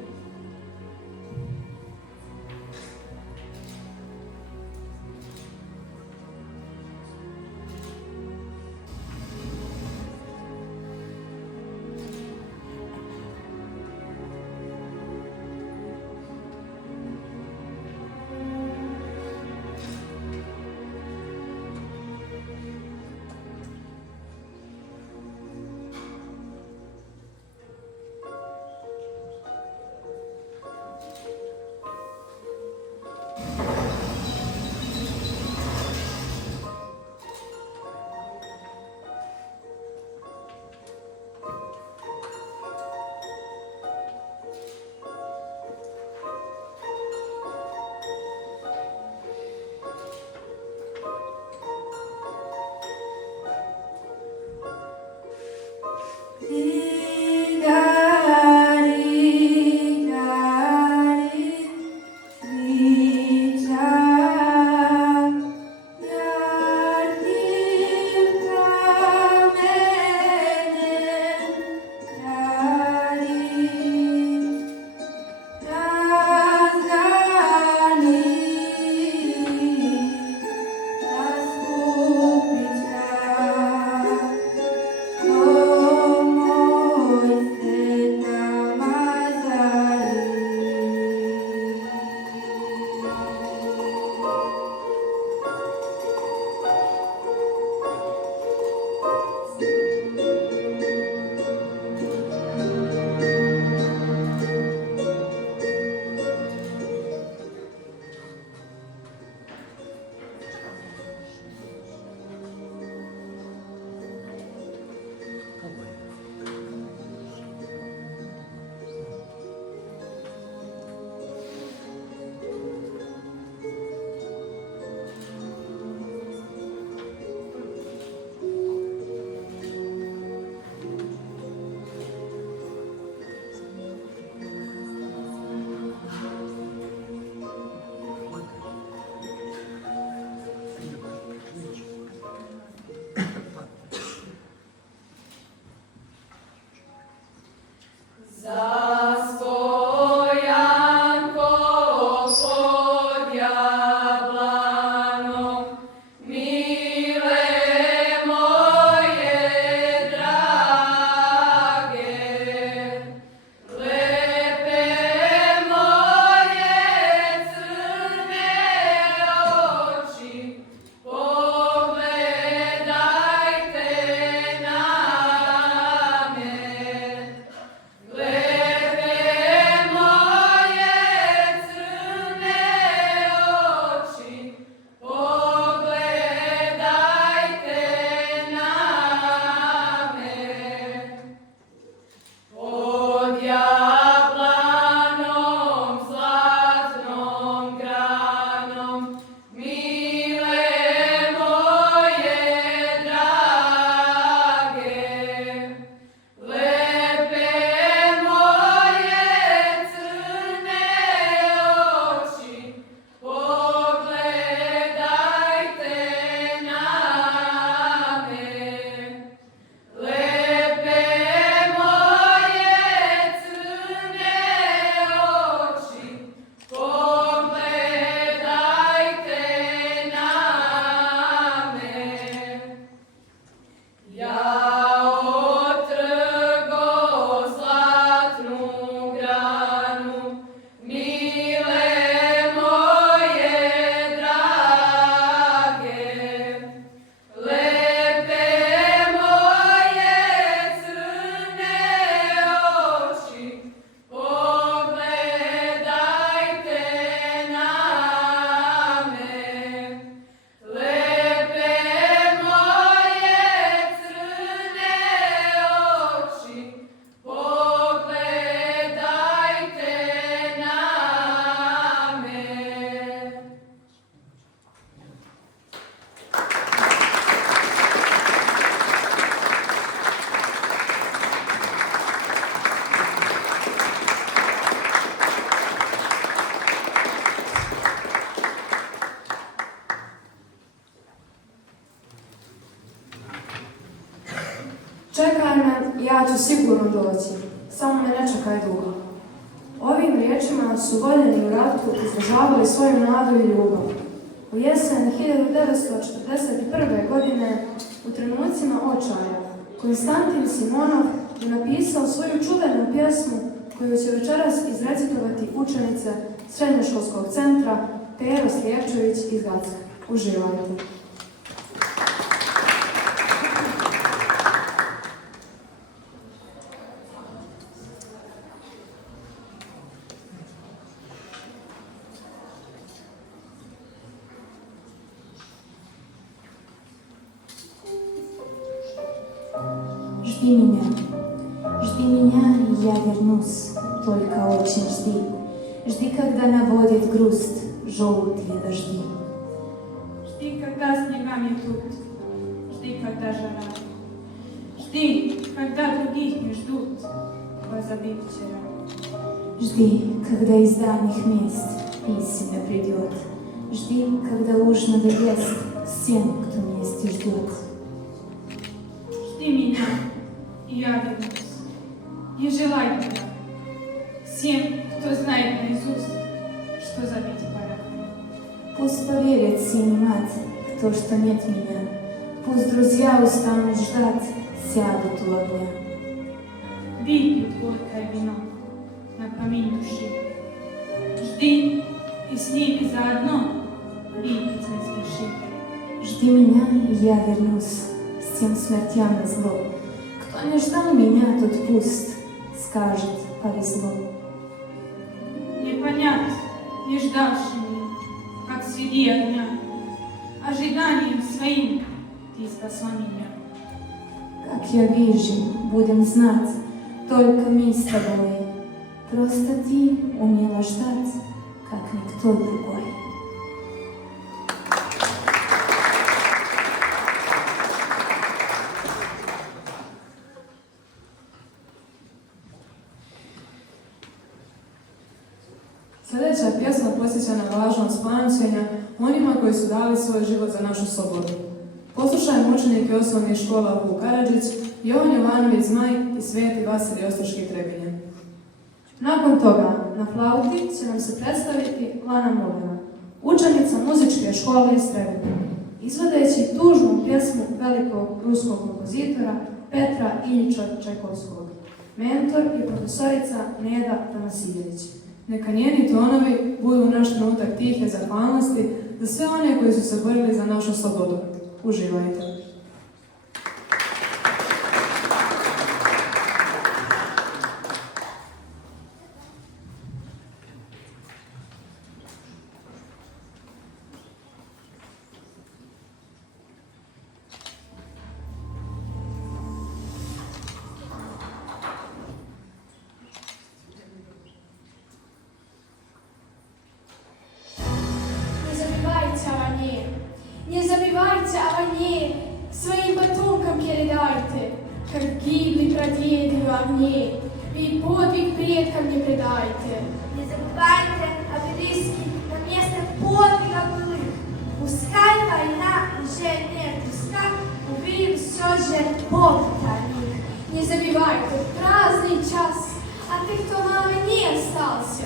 ja ću sigurno doći, samo me ne čekaj dugo. Ovim riječima su voljeni u ratu izražavali svoju nadu i ljubav. U jesen 1941. godine, u trenucima očaja, Konstantin Simonov je napisao svoju čuvenu pjesmu koju će večeras izrecitovati učenice srednjoškolskog centra Pero Slijepčević iz Gacka. Uživajte! Жди меня, и я вернусь, только очень жди. Жди, когда наводит грусть желтые дожди. Жди, когда снега метут, жди, когда жара. Жди, когда других не ждут, позабыв вчера. Жди, когда из дальних мест письма придет. Жди, когда уж надоест всем, кто вместе ждет. Жди меня, и я вернусь. Не желай меня всем, кто знает наизусть, что забить пора. Пусть поверит сын и мать в то, что нет меня. Пусть друзья устанут ждать, сядут у огня. Выпьют горькое вино на помин души. Жди, и с ними заодно выпить не спеши. Жди меня, и я вернусь, всем смертям назло. Кто не ждал меня, тот пусть скажет, повезло. Не понять, не ждавшими, как среди огня, ожиданием своим ты спасла меня. Как я вижу, будем знать, только мы с тобой. Просто ты умела ждать, как никто другой. Sljedeća pjesma podsjeća na važnost pamćenja onima koji su dali svoj život za našu slobodu. Poslušajmo učenike osnovnih škola Vuk Karadžić, Jovan Jovanović Zmaj i Sveti Vasilij Ostroški Trebinje. Nakon toga na flauti će nam se predstaviti Lana Mulina, učenica muzičke škole iz Trebinja, izvodeći tužnu pjesmu velikog ruskog kompozitora Petra Iljiča Čajkovskog. Mentor je profesorica Neda Tanasijević. Neka njeni tonovi budu naš trenutak tihe zahvalnosti za sve one koji su se borili za našu slobodu. Uživajte! Не забивайте о войне, своим потомкам передайте, как гибли прадеды в огне, и подвиг предкам не предайте. Не забывайте обелиски на место подвига былых. Пускай война уже не близка, увидим все же Бог для них. Не забивайте праздный час, а ты, кто на войне остался,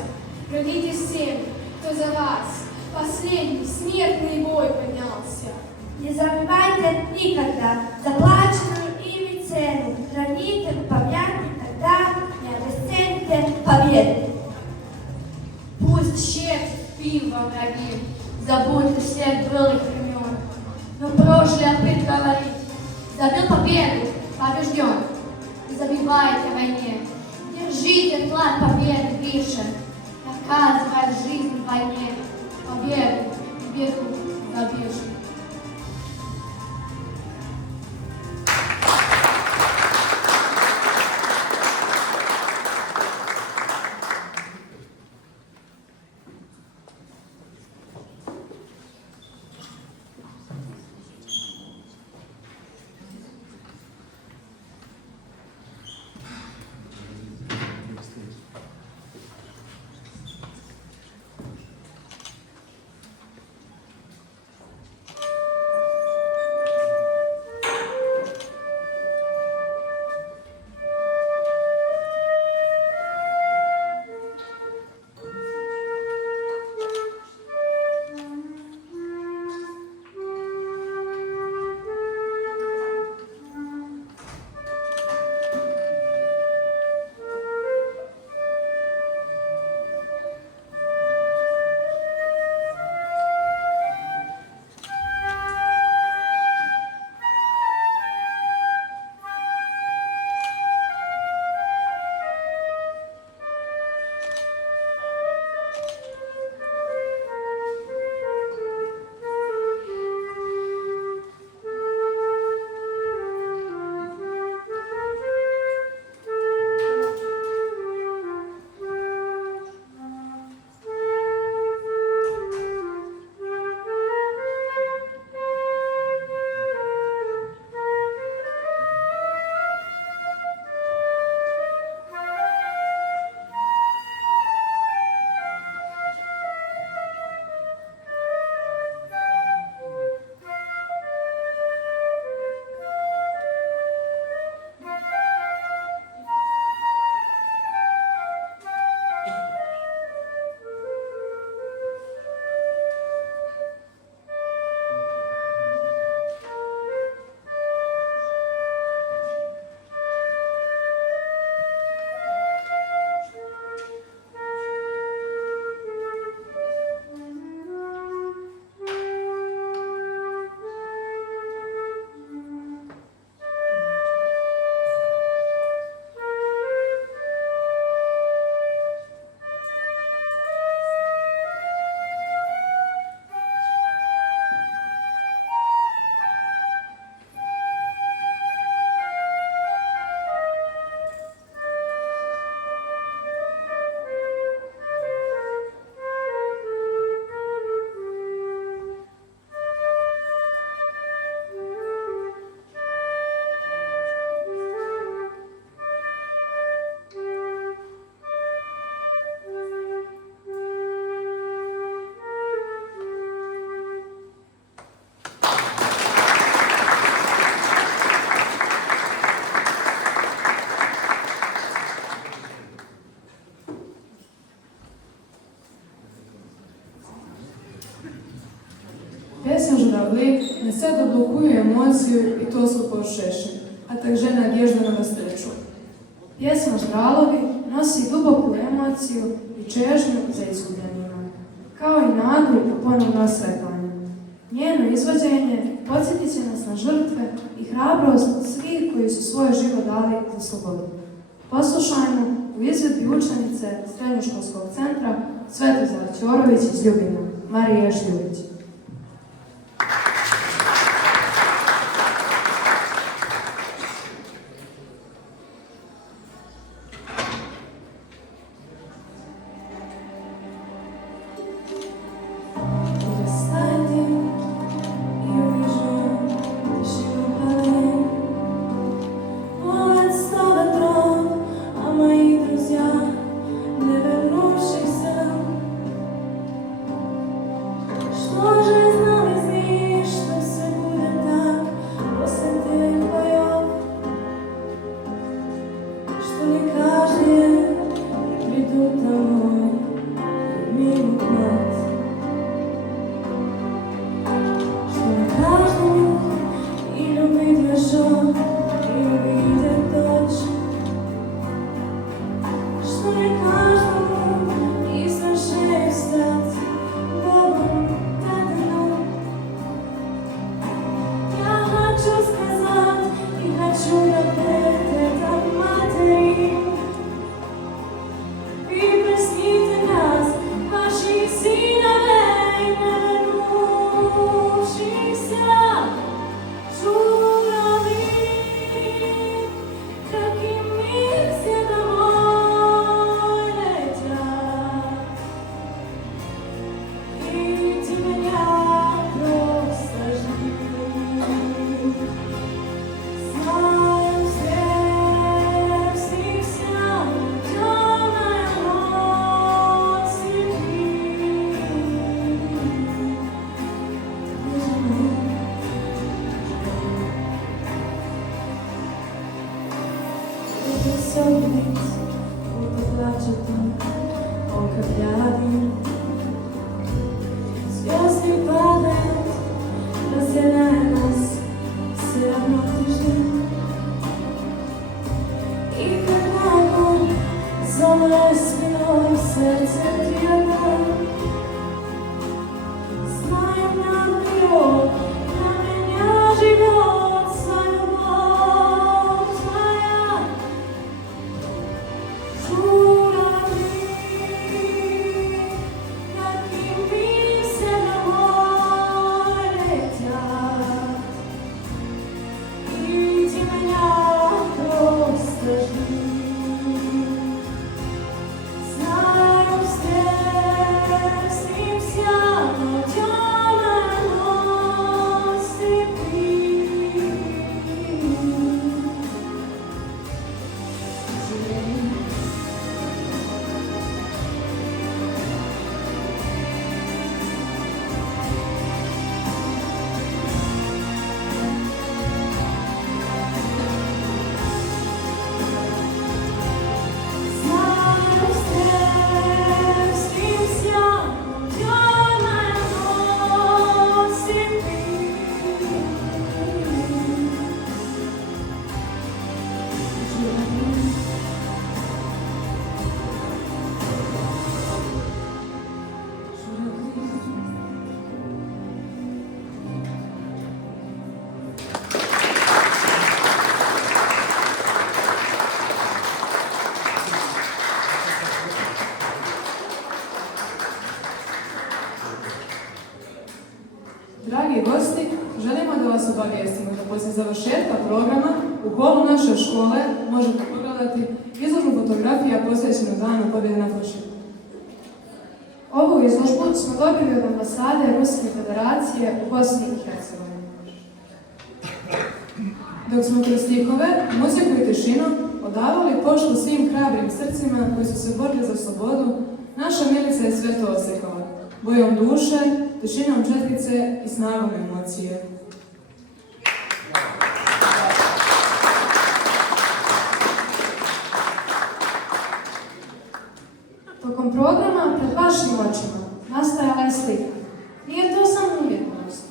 гордитесь всем, кто за вас последний смертный бой поднялся. Не забывайте никогда заплаченную ими цену, храните в памяти тогда, не обесцените победы. Пусть черт пил во враги, забудьте всех былых времен, но прошлое предговорить, забыл победу, побежден. Не забивайте о войне, держите флаг победы выше, наказывает жизнь в войне, победу и беду забивши. Pjesma Žuravlik na sebe blokuje emociju i to su počeše, a tak žena vježba na sreću. Pjesma Žralovi nosi duboku emociju i čežnju za izgubljenima, kao i nadu i ponovno osvetanje. Njeno izvođenje podsjetit će nas na žrtve i hrabrost svih koji su svoj život dali za slobodu. Poslušajmo u izvedbi učenice Srednjoškolskog centra Svetozar Ćorović iz Ljubina, Marija Šljubić. Dragi gosti, želimo da vas obavijestimo da poslije završetka programa u holu naše škole možete pogledati izložbu fotografija posvećenu Danu pobjede nad fašizmom. Ovu izložbu smo dobili od ambasade Ruske federacije u Bosni i Hercegovini. Dok smo kroz stihove, muziku i tišinu odavali poštu svim hrabrim srcima koji su se borili za slobodu, naša Milica je sve to oslikala, bojom duše, tišinom četkice i snagom emocije. Tokom programa pred vašim očima nastajala je slika. Nije to samo umjetnost,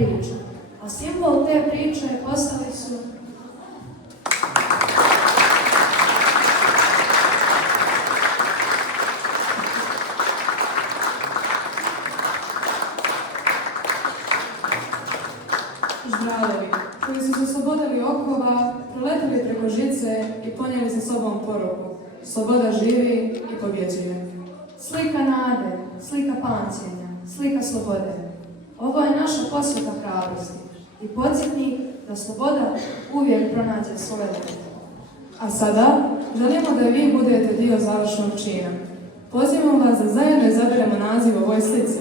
priča, a simbol te priče postali su ždralovi, koji su se oslobodili okova, proletili preko žice i ponijeli sa sobom poruku. Sloboda živi i pobjeđuje. slika nade, slika pamćenja, slika slobode. Ovo je naša posveta hrabrosti i podsjetnik da sloboda uvijek pronađe svoje dete. A sada želimo da vi budete dio završnog čina. Pozivamo vas da zajedno izaberemo naziv ovoj slici.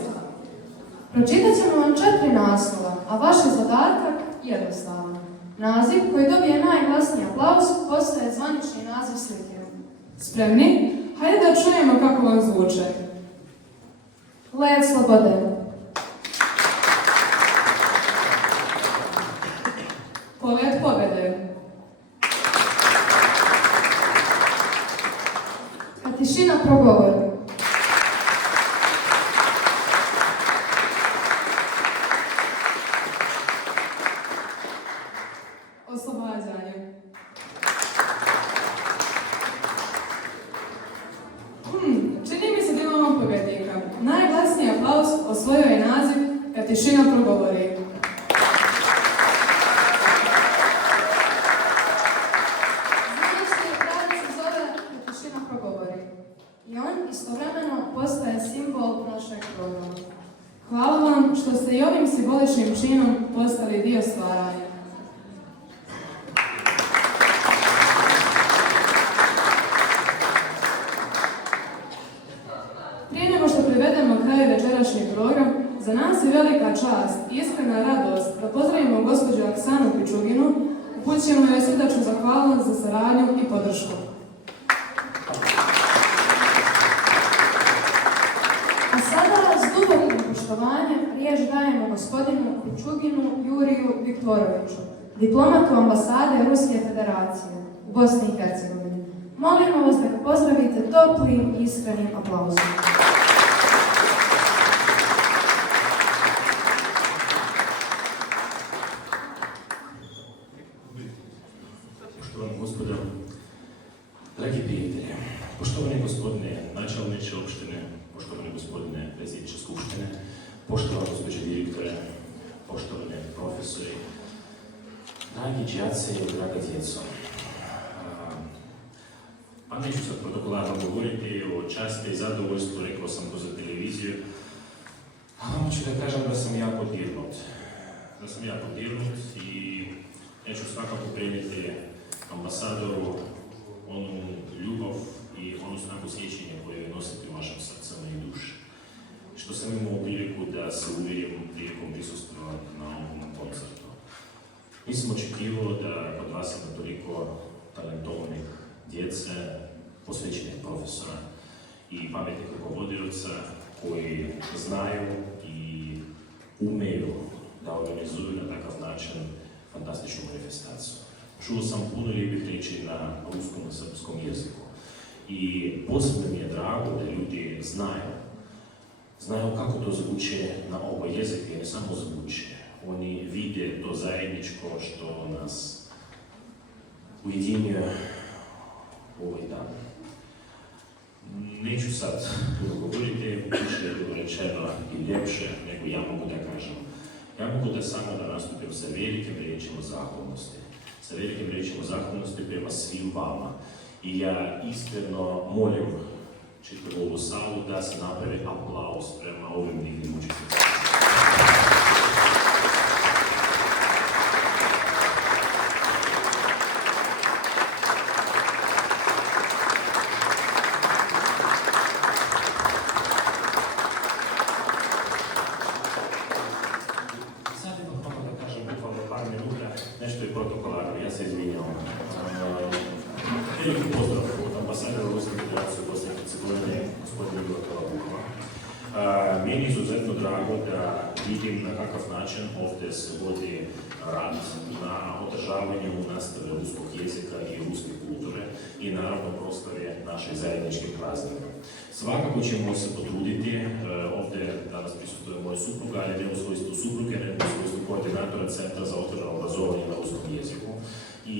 Pročitat ćemo vam 4 naslova, a vaš je zadatak jednostavan. Naziv koji dobije najglasniji aplauz postaje zvanični naziv slike. Spremni? Hajde da čujemo kako vam zvuče. Let slobode. Polet pobjede. Kad tišina progovori. Oslobađanje. Čini mi se da imamo pobjednika. Najglasniji aplauz osvojio je naziv Kad tišina progovori. Znajući da se zove Kad tišina progovori. I on istovremeno postaje simbol našeg programa. Hvala vam što ste i ovim simboličnim činom postali dio stvaranja. Prije nego što privedemo kraju večerašnji program, za nas je velika čast i iskrena radost da pozdravimo gospođu Oksanu Pičuginu, upućujemo joj srdačnu zahvalnost za saradnju i podršku. A sada s dubokim poštovanjem riječ dajemo gospodinu Pičuginu Juriju Viktoroviću, diplomatu ambasade Ruske federacije u Bosni i Hercegovini. Molimo vas da ga pozdravite toplim i iskrenim aplauzom. Poštovani gospodo, dragi prijatelji, poštovani gospodine načelniče opštine, poštovani gospodine predsjedniče skupštine, poštovani gospođe direktore, poštovani profesori, dragi đaci i draga djeco. Pa neću sad protokolarno govoriti o časti i zadovoljstvu, rekao sam to za televiziju, a vama ću da kažem da sam jako dirnut i ja ću svakako prenijeti ambasadoru onu ljubav i onu snagu sjećanja koju je nositi u vašem srcama i duši. Što sam imao priliku da se uvjerim prilikom prisustva na ovom koncertu. Nisam očekivao da kod vas ima toliko talentovanih djece, posvećenih profesora i pametnih rukovodioca koji znaju i umeju da organizuju na takav način fantastičnu manifestaciju. Čuo sam puno lijepih riječi na ruskom i srpskom jeziku i posebno mi je drago da ljudi znaju kako to zvuči na ovaj jezik i ne samo zvuči. Oni vide to zajedničko što nas ujedinjuje ovaj dan. Neću sad govoriti, više je bilo rečeno i ljepše nego ja mogu da kažem. Ja mogu da samo da nastupim sa velikim riječima zahvalnosti. Sa velikim riječima zahvalnosti prema svim vama. I ja iskreno molim čitavu ovu salu da se napravi aplauz prema ovim divnim učiteljima. Nešto je protokolarno, ja se izvinjavam. Veliki pozdrav od ambasadora Ruske federacije Bosne i Hercegovine, gospodina Igora Vukova. Meni je izuzetno drago da vidim na kakav način ovdje se vodi rad na održavanju nastave ruskog jezika i ruske kulture i naravno proslave naših zajedničkih praznika. Svakako ćemo se potruditi, ovdje danas prisutuje moja supruga, ali ne u svojstvu supruge, ne u svojstvu koordinatora Centra za otvoreno obrazovanje na ruskom jeziku. I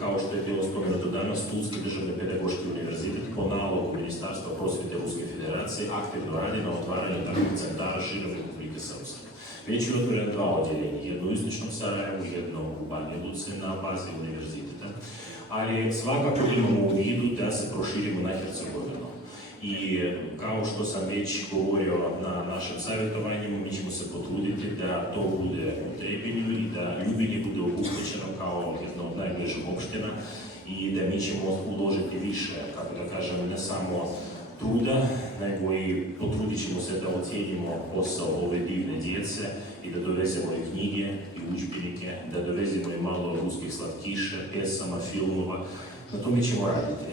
kao što je bilo spomenuto danas, Tulski državni pedagoški univerzitet po nalogu Ministarstva prosvjete Ruske federacije aktivno radi na otvaranju takvih centara širom Republike Srpske. Već je otvoreno 2 odjeljenja, jedno u Istočnom Sarajevu, jedno u Banja Luci na bazi univerziteta. Ali svakako imamo u vidu da se proširimo na Hercegovinu. I kao što sam već govorio na našem savjetovanju, mi ćemo se potruditi da to bude u Trebinju i da Ljubinje bude obuhvaćeno kao jedna od najbližih opština i da mi ćemo uložiti više, kako da kažem, ne samo truda, nego i potrudit ćemo se da ocijenimo posao ove divne djece i da dovezemo i knjige i udžbenike, da dovezemo i malo ruskih slatkiša, pjesama, filmova. Na tome ćemo raditi.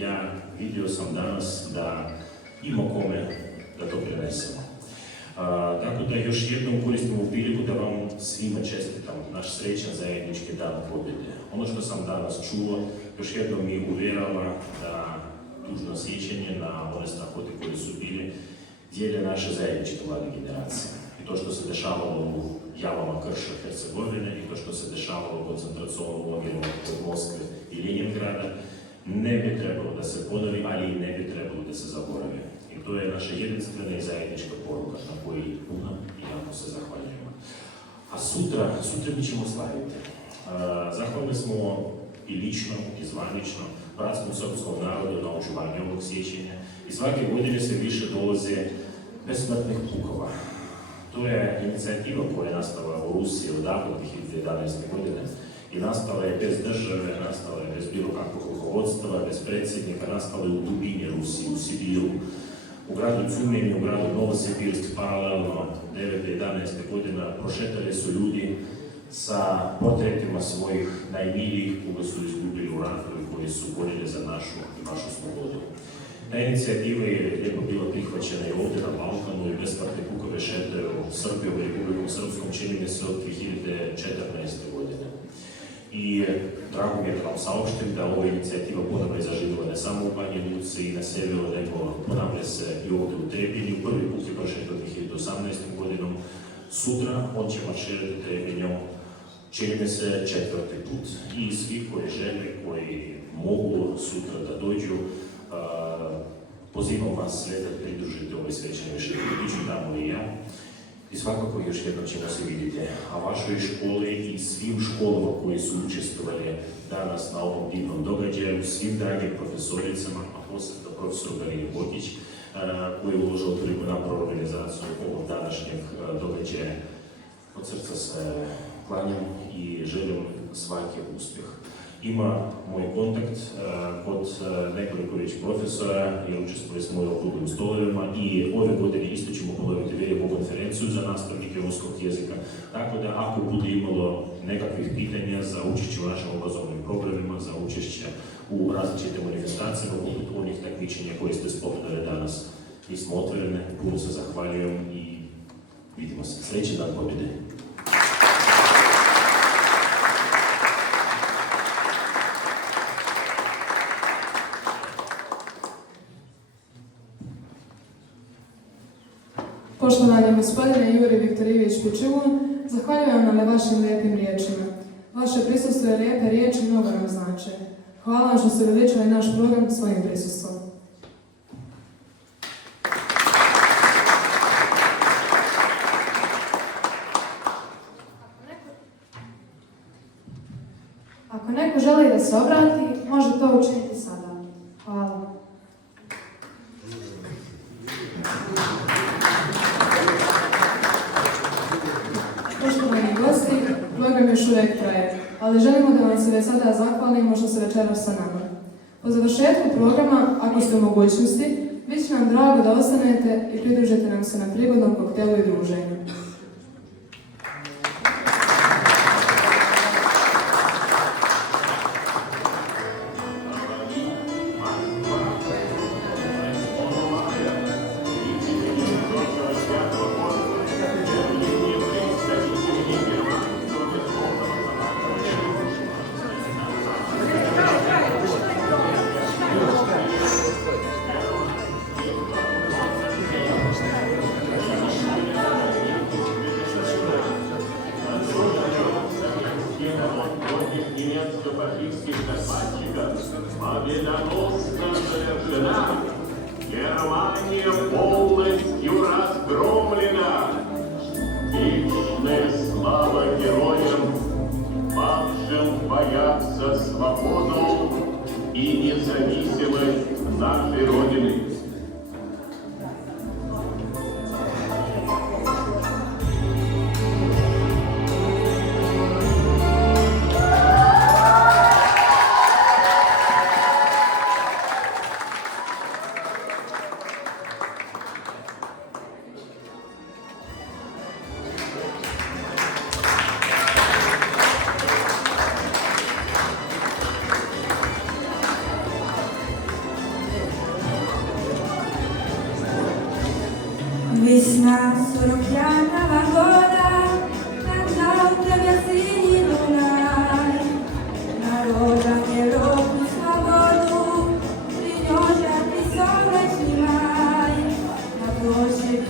Ja vidio sam danas da ima kome da to prenesemo. Tako da još jednom koristimo priliku da vam svima čestitam naš srećan zajednički dan pobjede. Ono što sam danas čuo još jednom mi uvjerava da tužno sjećanje na one strahote koje su bili dijele naše zajedničke mlade generacije. I to što se dešavalo u jamama krša Hercegovine i to što se dešavalo u koncentracionom logoru od Moskve i Leningrada ne bi trebalo da se ponovi, ali i ne bi trebalo da se zaboravi. I to je naša jedinstvena i zajednička poruka na koji puno i jako se zahvaljujemo. A sutra mi ćemo slaviti. Zahvalni smo i lično, i zvanično bratskom srpskom narodu na očuvanju ovog sjećanja i svake godine se više dolaze besmrtnih pukova. To je inicijativa koja je nastala u Rusiji odavno 2011. godine i nastala je bez države, nastala je bez bilo kakvog rukovodstva, bez predsjednika, nastala je u dubini Rusije, u Sibiru, u gradu Cumeni, u gradu Novosibirsk, paralelno 9-11. godina prošetali su ljudi sa portretima svojih najmilijih koji su izgubili u ratu i koji su borili za našu i vašu slobodu. Ta inicijativa je lijepo bila prihvaćena i ovdje na Balkanu i besplatne pukove šetaju Srbijom i Republikom Srpskom čini mi se od 2014. godine. I drago mi je da vam saopštim da ova inicijativa ponovno je zaživjela ne samo u Banja Luci i na severu, nego ponavlja se i ovdje u Trebinju. Prvi put je prošetio 2018. godinom. Sutra on će marširati Trebinjom, čini mi se 4. put. I svi koji žele, koji mogu sutra da dođu, pozivam vas sve da pridružite ovoj svečanoj šetnji. Biću tamo i ja. I svakako još jednom ćemo se vidjeti. A vašoj školi i svim školama koji su učestvovali danas na ovom divnom događaju, svim dragim profesoricama, a posebno profesor Galini Bokić, koji je uložio toliko napor organizaciju ovog današnjeg događaja. Od srca se klanjam i želim svaki uspjeh. Ima moj kontakt kod nekoliko već profesora i učestvovali smo u okruglim stolovima i ove godine isto ćemo ponoviti veliku konferenciju za nastavnike ruskog jezika. Tako da ako bude imalo nekakvih pitanja za učešće u našim obrazovnim programima, za učešće u različitim manifestacijama, poput onih takmičenja koje ste spomenuli danas, mi smo otvorene, puno se zahvaljujem i vidimo se. Srećan dan pobjede! Poštovani gospodine Juri Viktorijević Pičevun, zahvaljujem vam na vašim lijepim riječima. Vaše prisustvo i lijepe riječi mnogo nam znače. Hvala vam što ste veličali naš program svojim prisustvom. Ako neko želi da se obrati, može to učiniti sada. Hvala. Poštovani gosti, program još uvijek traje, ali želimo da vam se već sada zahvalimo što ste večeras sa nama. Po završetku programa, ako ste u mogućnosti, bit će nam drago da ostanete i pridružite nam se na prigodnom koktelu i druženju. победоносно завершена, Германия полностью разгромлена. Вечная слава героям, павшим в боях за свободу и независимость нашей Родины. Весна 45-го года, когда у тебя синий Дунай, народа Европу свободу принес жаркий солнечный май, на площадь